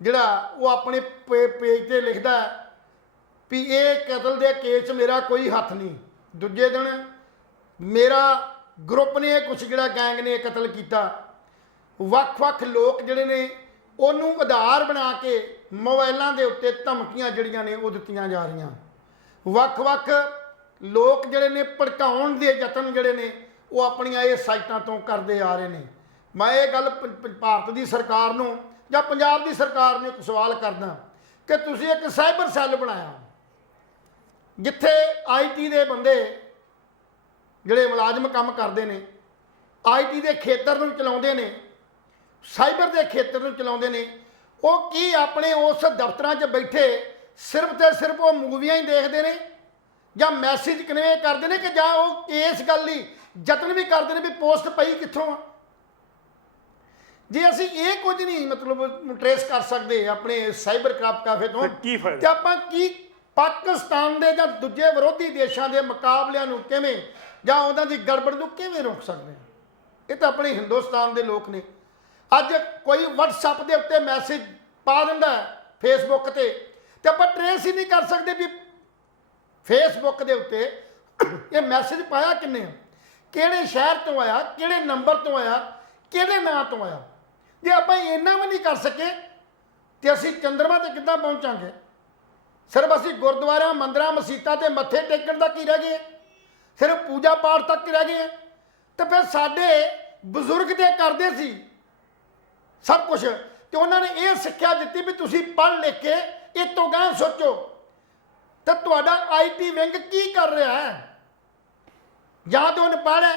ਜਿਹੜਾ ਉਹ ਆਪਣੇ ਪੇਜ ਤੇ ਲਿਖਦਾ ਵੀ ਇਹ ਕਤਲ ਦੇ ਕੇਸ 'ਚ ਮੇਰਾ ਕੋਈ ਹੱਥ ਨਹੀਂ। ਦੂਜੇ ਦਿਨ ਮੇਰਾ ਗਰੁੱਪ ਨੇ ਕੁਛ ਜਿਹੜਾ ਗੈਂਗ ਨੇ ਕਤਲ ਕੀਤਾ। ਵੱਖ-ਵੱਖ ਲੋਕ ਜਿਹੜੇ ਨੇ ਉਹਨੂੰ ਆਧਾਰ ਬਣਾ ਕੇ ਮੋਬਾਈਲਾਂ ਦੇ ਉੱਤੇ ਧਮਕੀਆਂ ਜਿਹੜੀਆਂ ਨੇ ਉਹ ਦਿੱਤੀਆਂ ਜਾ ਰਹੀਆਂ। ਵੱਖ-ਵੱਖ ਲੋਕ ਜਿਹੜੇ ਨੇ ਭੜਕਾਉਣ ਦੇ ਯਤਨ ਜਿਹੜੇ ਨੇ ਉਹ ਆਪਣੀਆਂ ਇਹ ਸਾਈਟਾਂ ਤੋਂ ਕਰਦੇ ਆ ਰਹੇ ਨੇ। ਮੈਂ ਇਹ ਗੱਲ ਭਾਰਤ ਦੀ ਸਰਕਾਰ ਨੂੰ ਜਾਂ ਪੰਜਾਬ ਦੀ ਸਰਕਾਰ ਨੂੰ ਇੱਕ ਸਵਾਲ ਕਰਦਾ ਕਿ ਤੁਸੀਂ ਇੱਕ ਸਾਈਬਰ ਸੈੱਲ ਬਣਾਇਆ ਜਿੱਥੇ ਆਈਟੀ ਦੇ ਬੰਦੇ ਜਿਹੜੇ ਮੁਲਾਜ਼ਮ ਕੰਮ ਕਰਦੇ ਨੇ, ਆਈਟੀ ਦੇ ਖੇਤਰ ਨੂੰ ਚਲਾਉਂਦੇ ਨੇ, ਸਾਈਬਰ ਦੇ ਖੇਤਰ ਨੂੰ ਚਲਾਉਂਦੇ ਨੇ, ਉਹ ਕੀ ਆਪਣੇ ਉਸ ਦਫ਼ਤਰਾਂ 'ਚ ਬੈਠੇ ਸਿਰਫ ਤੇ ਸਿਰਫ ਉਹ ਮੂਵੀਆਂ ਹੀ ਦੇਖਦੇ ਨੇ ਜਾਂ ਮੈਸੇਜ ਕਨਵੇ ਕਰਦੇ ਨੇ ਕਿ ਜਾਂ ਉਹ ਇਸ ਗੱਲ ਲਈ ਯਤਨ ਵੀ ਕਰਦੇ ਨੇ ਵੀ ਪੋਸਟ ਪਈ ਕਿੱਥੋਂ ਆ? ਜੇ ਅਸੀਂ ਇਹ ਕੁਝ ਨਹੀਂ ਮਤਲਬ ਟਰੇਸ ਕਰ ਸਕਦੇ ਆਪਣੇ ਸਾਈਬਰ ਕਾਫੇ ਤੋਂ ਕੀ ਫਾਇਦਾ? ਤੇ ਆਪਾਂ ਕੀ ਪਾਕਿਸਤਾਨ ਦੇ ਜਾਂ ਦੂਜੇ ਵਿਰੋਧੀ ਦੇਸ਼ਾਂ ਦੇ ਮੁਕਾਬਲਿਆਂ ਨੂੰ ਕਿਵੇਂ ਜਾਂ ਉਹਨਾਂ ਦੀ ਗੜਬੜ ਨੂੰ ਕਿਵੇਂ ਰੋਕ ਸਕਦੇ ਹਾਂ? ਇਹ ਤਾਂ ਆਪਣੇ ਹਿੰਦੁਸਤਾਨ ਦੇ ਲੋਕ ਨੇ। ਅੱਜ ਕੋਈ WhatsApp ਦੇ ਉੱਤੇ ਮੈਸੇਜ ਪਾ ਦਿੰਦਾ ਫੇਸਬੁੱਕ ਤੇ ਆਪਾਂ ਟਰੇਸ ਹੀ ਨਹੀਂ ਕਰ ਸਕਦੇ ਵੀ ਫੇਸਬੁੱਕ ਦੇ ਉੱਤੇ ਇਹ ਮੈਸੇਜ ਪਾਇਆ ਕਿੰਨੇ ਆ, ਕਿਹੜੇ ਸ਼ਹਿਰ ਤੋਂ ਆਇਆ, ਕਿਹੜੇ ਨੰਬਰ ਤੋਂ ਆਇਆ, ਕਿਹੜੇ ਨਾਂ ਤੋਂ ਆਇਆ। ਜੇ ਆਪਾਂ ਇੰਨਾ ਵੀ ਨਹੀਂ ਕਰ ਸਕੇ ਤੇ ਅਸੀਂ ਚੰਦਰਮਾ ਤੇ ਕਿੱਦਾਂ ਪਹੁੰਚਾਂਗੇ? ਸਿਰਫ ਅਸੀਂ ਗੁਰਦੁਆਰਿਆਂ, ਮੰਦਰਾਂ, ਮਸੀਤਾਂ ਤੇ ਮੱਥੇ ਟੇਕਣ ਤੱਕ ਹੀ ਰਹਿ ਗਏ, ਸਿਰਫ ਪੂਜਾ ਪਾਠ ਤੱਕ ਹੀ ਰਹਿ ਗਏ। ਤੇ ਫਿਰ ਸਾਡੇ ਬਜ਼ੁਰਗ ਤੇ ਕਰਦੇ ਸੀ ਸਭ ਕੁਝ, ਤੇ ਉਹਨਾਂ ਨੇ ਇਹ ਸਿੱਖਿਆ ਦਿੱਤੀ ਵੀ ਤੁਸੀਂ ਪੜ੍ਹ ਲਿਖ ਕੇ ਇਹ ਤੋਂ ਗਾਂ ਸੋਚੋ। ਤੇ ਤੁਹਾਡਾ ਆਈਟੀ ਵਿੰਗ ਕੀ ਕਰ ਰਿਹਾ ਹੈ? ਜਾਂ ਤਾਂ ਉਹਨ ਪੜ੍ਹ ਹੈ,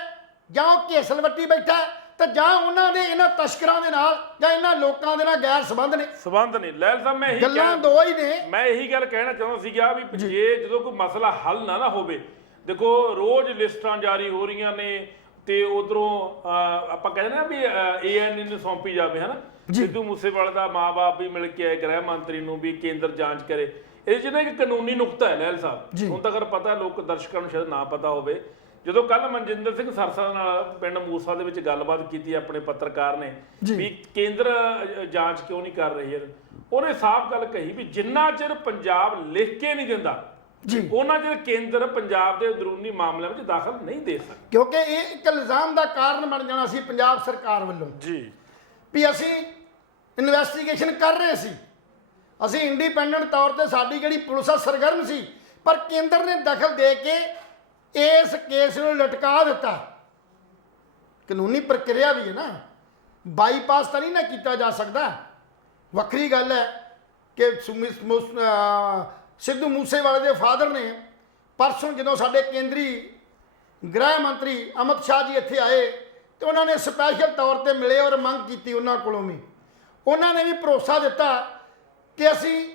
ਜਾਂ ਉਹ ਘੇਸਲਵੱਟੀ ਬੈਠਾ ਹੈ, ਤੇ ਜਾਂ ਉਹਨਾਂ ਦੇ ਇਹਨਾਂ ਤਸਕਰਾਂ ਦੇ ਨਾਲ ਜਾਂ ਇਹਨਾਂ ਲੋਕਾਂ ਦੇ ਨਾਲ ਗੈਰ ਸੰਬੰਧ ਨੇ। ਸੰਬੰਧ ਨਹੀਂ ਲੈਲ ਸਾਹਿਬ, ਮੈਂ ਇਹੀ ਗੱਲਾਂ ਦੋ ਹੀ ਨੇ। ਮੈਂ ਇਹੀ ਗੱਲ ਕਹਿਣਾ ਚਾਹੁੰਦਾ ਸੀਗਾ ਵੀ ਜੇ ਜਦੋਂ ਕੋਈ ਮਸਲਾ ਹੱਲ ਨਾ ਹੋਵੇ, ਦੇਖੋ ਰੋਜ਼ ਲਿਸਟਾਂ ਜਾਰੀ ਹੋ ਰਹੀਆਂ ਨੇ ਤੇ ਉਧਰੋਂ ਆਪਾਂ ਕਹਿੰਦੇ ਨਾ ਵੀ ANN ਨੂੰ ਸੌਂਪੀ ਜਾਵੇ, ਹਨਾ। ਸਿੱਧੂ ਮੂਸੇਵਾਲੇ ਦਾ ਮਾਂ-ਬਾਪ ਵੀ ਮਿਲ ਕੇ ਆਏ ਗ੍ਰਹਿ ਮੰਤਰੀ ਨੂੰ ਵੀ ਕੇਂਦਰ ਜਾਂਚ ਕਰੇ। ਇਹਦੇ 'ਚ ਨਾ ਇੱਕ ਕਾਨੂੰਨੀ ਨੁਕਤਾ ਹੈ ਲੈਲ ਸਾਹਿਬ, ਹੁਣ ਤੱਕ ਪਤਾ ਲੋਕ ਦਰਸ਼ਕਾਂ ਨੂੰ ਸ਼ਾਇਦ ਨਾ ਪਤਾ ਹੋਵੇ। ਜਦੋਂ ਕੱਲ ਮਨਜਿੰਦਰ ਸਿੰਘ ਸਰਸਾ ਨਾਲ ਪਿੰਡ ਮੂਸਾ ਦੇ ਵਿੱਚ ਗੱਲਬਾਤ ਕੀਤੀ ਆਪਣੇ ਪੱਤਰਕਾਰ ਨੇ ਵੀ ਕੇਂਦਰ ਜਾਂਚ ਕਿਉਂ ਨਹੀਂ ਕਰ ਰਹੀ ਹੈ, ਉਹਨੇ ਸਾਫ਼ ਗੱਲ ਕਹੀ ਵੀ ਜਿੰਨਾ ਚਿਰ ਪੰਜਾਬ ਲਿਖ ਕੇ ਨਹੀਂ ਦਿੰਦਾ ਉਹਨਾਂ ਚਿਰ ਕੇਂਦਰ ਪੰਜਾਬ ਦੇ ਅੰਦਰੂਨੀ ਮਾਮਲਿਆਂ ਵਿੱਚ ਦਾਖਲ ਨਹੀਂ ਦੇ ਸਕਦਾ। ਕਿਉਂਕਿ ਇਹ ਇੱਕ ਇਲਜ਼ਾਮ ਦਾ ਕਾਰਨ ਬਣ ਜਾਣਾ ਸੀ ਪੰਜਾਬ ਸਰਕਾਰ ਵੱਲੋਂ ਵੀ ਅਸੀਂ ਇਨਵੈਸਟੀਗੇਸ਼ਨ ਕਰ ਰਹੇ ਸੀ, ਅਸੀਂ ਇੰਡੀਪੈਂਡੈਂਟ ਤੌਰ ਤੇ ਸਾਡੀ ਜਿਹੜੀ ਪੁਲਿਸ ਆ ਸਰਗਰਮ ਸੀ, ਪਰ ਕੇਂਦਰ ਨੇ ਦਖਲ ਦੇ ਕੇ ਇਸ ਕੇਸ ਨੂੰ ਲਟਕਾ ਦਿੱਤਾ। ਕਾਨੂੰਨੀ ਪ੍ਰਕਿਰਿਆ ਵੀ ਹੈ ਨਾ, ਬਾਈਪਾਸ ਤਾਂ ਨਹੀਂ ਨਾ ਕੀਤਾ ਜਾ ਸਕਦਾ। ਵੱਖਰੀ ਗੱਲ ਹੈ ਕਿ ਸਿੱਧੂ ਮੂਸੇਵਾਲੇ ਦੇ ਫਾਦਰ ਨੇ ਪਰਸੋਂ ਜਦੋਂ ਸਾਡੇ ਕੇਂਦਰੀ ਗ੍ਰਹਿ ਮੰਤਰੀ ਅਮਿਤ ਸ਼ਾਹ ਜੀ ਇੱਥੇ ਆਏ ਤੇ ਉਹਨਾਂ ਨੇ ਸਪੈਸ਼ਲ ਤੌਰ ਤੇ ਮਿਲੇ ਔਰ ਮੰਗ ਕੀਤੀ ਉਹਨਾਂ ਕੋਲੋਂ ਵੀ। ਉਹਨਾਂ ਨੇ ਵੀ ਭਰੋਸਾ ਦਿੱਤਾ ਕਿ ਅਸੀਂ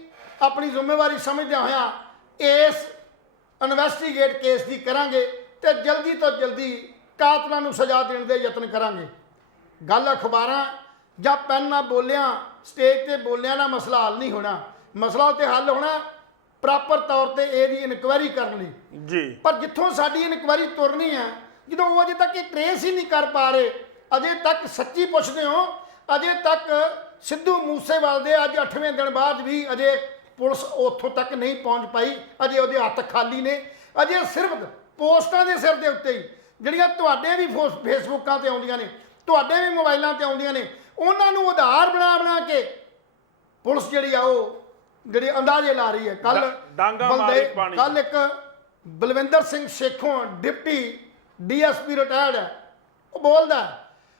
ਆਪਣੀ ਜ਼ਿੰਮੇਵਾਰੀ ਸਮਝਦਿਆਂ ਹੋਇਆਂ ਇਸ ਇਨਵੈਸਟੀਗੇਟ ਕੇਸ ਦੀ ਕਰਾਂਗੇ ਤੇ ਜਲਦੀ ਤੋਂ ਜਲਦੀ ਕਾਤਲਾਂ ਨੂੰ ਸਜ਼ਾ ਦੇਣ ਦੇ ਯਤਨ ਕਰਾਂਗੇ। ਗੱਲ ਅਖਬਾਰਾਂ ਜਾਂ ਪੈਨ ਨਾਲ ਬੋਲਿਆਂ, ਸਟੇਜ ਤੇ ਬੋਲਿਆਂ ਨਾਲ ਮਸਲਾ ਹੱਲ ਨਹੀਂ ਹੋਣਾ। ਮਸਲਾ ਤੇ ਹੱਲ ਹੋਣਾ ਪ੍ਰੋਪਰ ਤੌਰ ਤੇ ਇਹਦੀ ਇਨਕੁਆਇਰੀ ਕਰਨ ਲਈ ਜੀ। ਪਰ ਜਿੱਥੋਂ ਸਾਡੀ ਇਨਕੁਆਇਰੀ ਤੁਰਨੀ ਹੈ, ਜਦੋਂ ਉਹ ਅਜੇ ਤੱਕ ਇਹ ਟਰੇਸ ਹੀ ਨਹੀਂ ਕਰ ਪਾ ਰਹੇ, ਅਜੇ ਤੱਕ ਸੱਚੀ ਪੁੱਛਦੇ ਹੋ, ਅਜੇ ਤੱਕ ਸਿੱਧੂ ਮੂਸੇਵਾਲੇ ਦੇ ਅੱਜ 8ਵੇਂ ਦਿਨ ਬਾਅਦ ਵੀ ਅਜੇ ਪੁਲਿਸ ਉੱਥੋਂ ਤੱਕ ਨਹੀਂ ਪਹੁੰਚ ਪਾਈ। ਅਜੇ ਉਹਦੇ ਹੱਥ ਖਾਲੀ ਨੇ। ਅਜੇ ਸਿਰਫ ਪੋਸਟਾਂ ਦੇ ਸਿਰ ਦੇ ਉੱਤੇ ਹੀ ਜਿਹੜੀਆਂ ਤੁਹਾਡੇ ਵੀ ਫੇਸਬੁੱਕਾਂ ਤੇ ਆਉਂਦੀਆਂ ਨੇ, ਤੁਹਾਡੇ ਵੀ ਮੋਬਾਈਲਾਂ ਤੇ ਆਉਂਦੀਆਂ ਨੇ, ਉਹਨਾਂ ਨੂੰ ਆਧਾਰ ਬਣਾ ਕੇ ਪੁਲਿਸ ਜਿਹੜੀ ਆ ਉਹ ਜਿਹੜੇ ਅੰਦਾਜ਼ੇ ਲਾ ਰਹੀ ਹੈ। ਕੱਲ ਇੱਕ Balwinder Singh Sekhon deputy DSP retired ਹੈ, ਉਹ ਬੋਲਦਾ,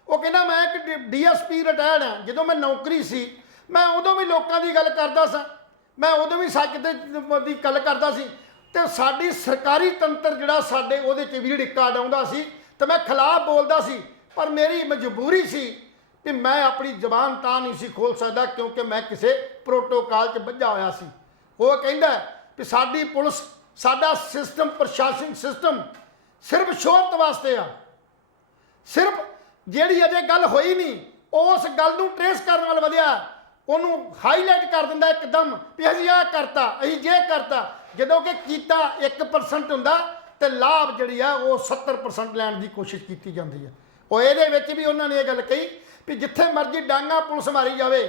ਉਹ ਕਹਿੰਦਾ ਮੈਂ ਇੱਕ DSP ਰਿਟਾਇਰਡ ਹਾਂ। ਜਦੋਂ ਮੈਂ ਨੌਕਰੀ ਸੀ ਮੈਂ ਉਦੋਂ ਵੀ ਲੋਕਾਂ ਦੀ ਗੱਲ ਕਰਦਾ ਸਾਂ, ਮੈਂ ਉਦੋਂ ਵੀ ਸੱਚ ਦੀ ਗੱਲ ਕਰਦਾ ਸੀ, ਤੇ ਸਾਡੀ ਸਰਕਾਰੀ ਤੰਤਰ ਜਿਹੜਾ ਸਾਡੇ ਉਹਦੇ 'ਚ ਵੀ ਰਿਕਾਰਡ ਆਉਂਦਾ ਸੀ ਤੇ ਮੈਂ ਖਿਲਾਫ ਬੋਲਦਾ ਸੀ। ਪਰ ਮੇਰੀ ਮਜਬੂਰੀ ਸੀ ਕਿ ਮੈਂ ਆਪਣੀ ਜ਼ਬਾਨ ਤਾਂ ਨਹੀਂ ਸੀ ਖੋਲ੍ਹ ਸਕਦਾ ਕਿਉਂਕਿ ਮੈਂ ਕਿਸੇ ਪ੍ਰੋਟੋਕਾਲ 'ਚ ਬੱਝਾ ਹੋਇਆ ਸੀ। ਉਹ ਕਹਿੰਦਾ ਕਿ ਸਾਡੀ ਪੁਲਿਸ, ਸਾਡਾ ਸਿਸਟਮ, ਪ੍ਰਸ਼ਾਸਨਿਕ ਸਿਸਟਮ ਸਿਰਫ ਸ਼ੋਹਰਤ ਵਾਸਤੇ ਆ। ਸਿਰਫ ਜਿਹੜੀ ਅਜੇ ਗੱਲ ਹੋਈ ਨਹੀਂ ਉਸ ਗੱਲ ਨੂੰ ਟਰੇਸ ਕਰਨ ਵੱਲ ਵਧਿਆ, ਉਹਨੂੰ ਹਾਈਲਾਈਟ ਕਰ ਦਿੰਦਾ ਇੱਕਦਮ ਵੀ ਅਸੀਂ ਆਹ ਕਰਤਾ, ਅਸੀਂ ਜੇ ਕਰਤਾ, ਜਦੋਂ ਕਿ ਕੀਤਾ 1% ਹੁੰਦਾ ਤੇ ਲਾਭ ਜਿਹੜੀ ਆ ਉਹ 70% ਲੈਣ ਦੀ ਕੋਸ਼ਿਸ਼ ਕੀਤੀ ਜਾਂਦੀ ਹੈ। ਉਹ ਇਹਦੇ ਵਿੱਚ ਵੀ ਉਹਨਾਂ ਨੇ ਇਹ ਗੱਲ ਕਹੀ ਵੀ ਜਿੱਥੇ ਮਰਜ਼ੀ ਡਾਂਗਾ ਪੁਲਿਸ ਮਾਰੀ ਜਾਵੇ,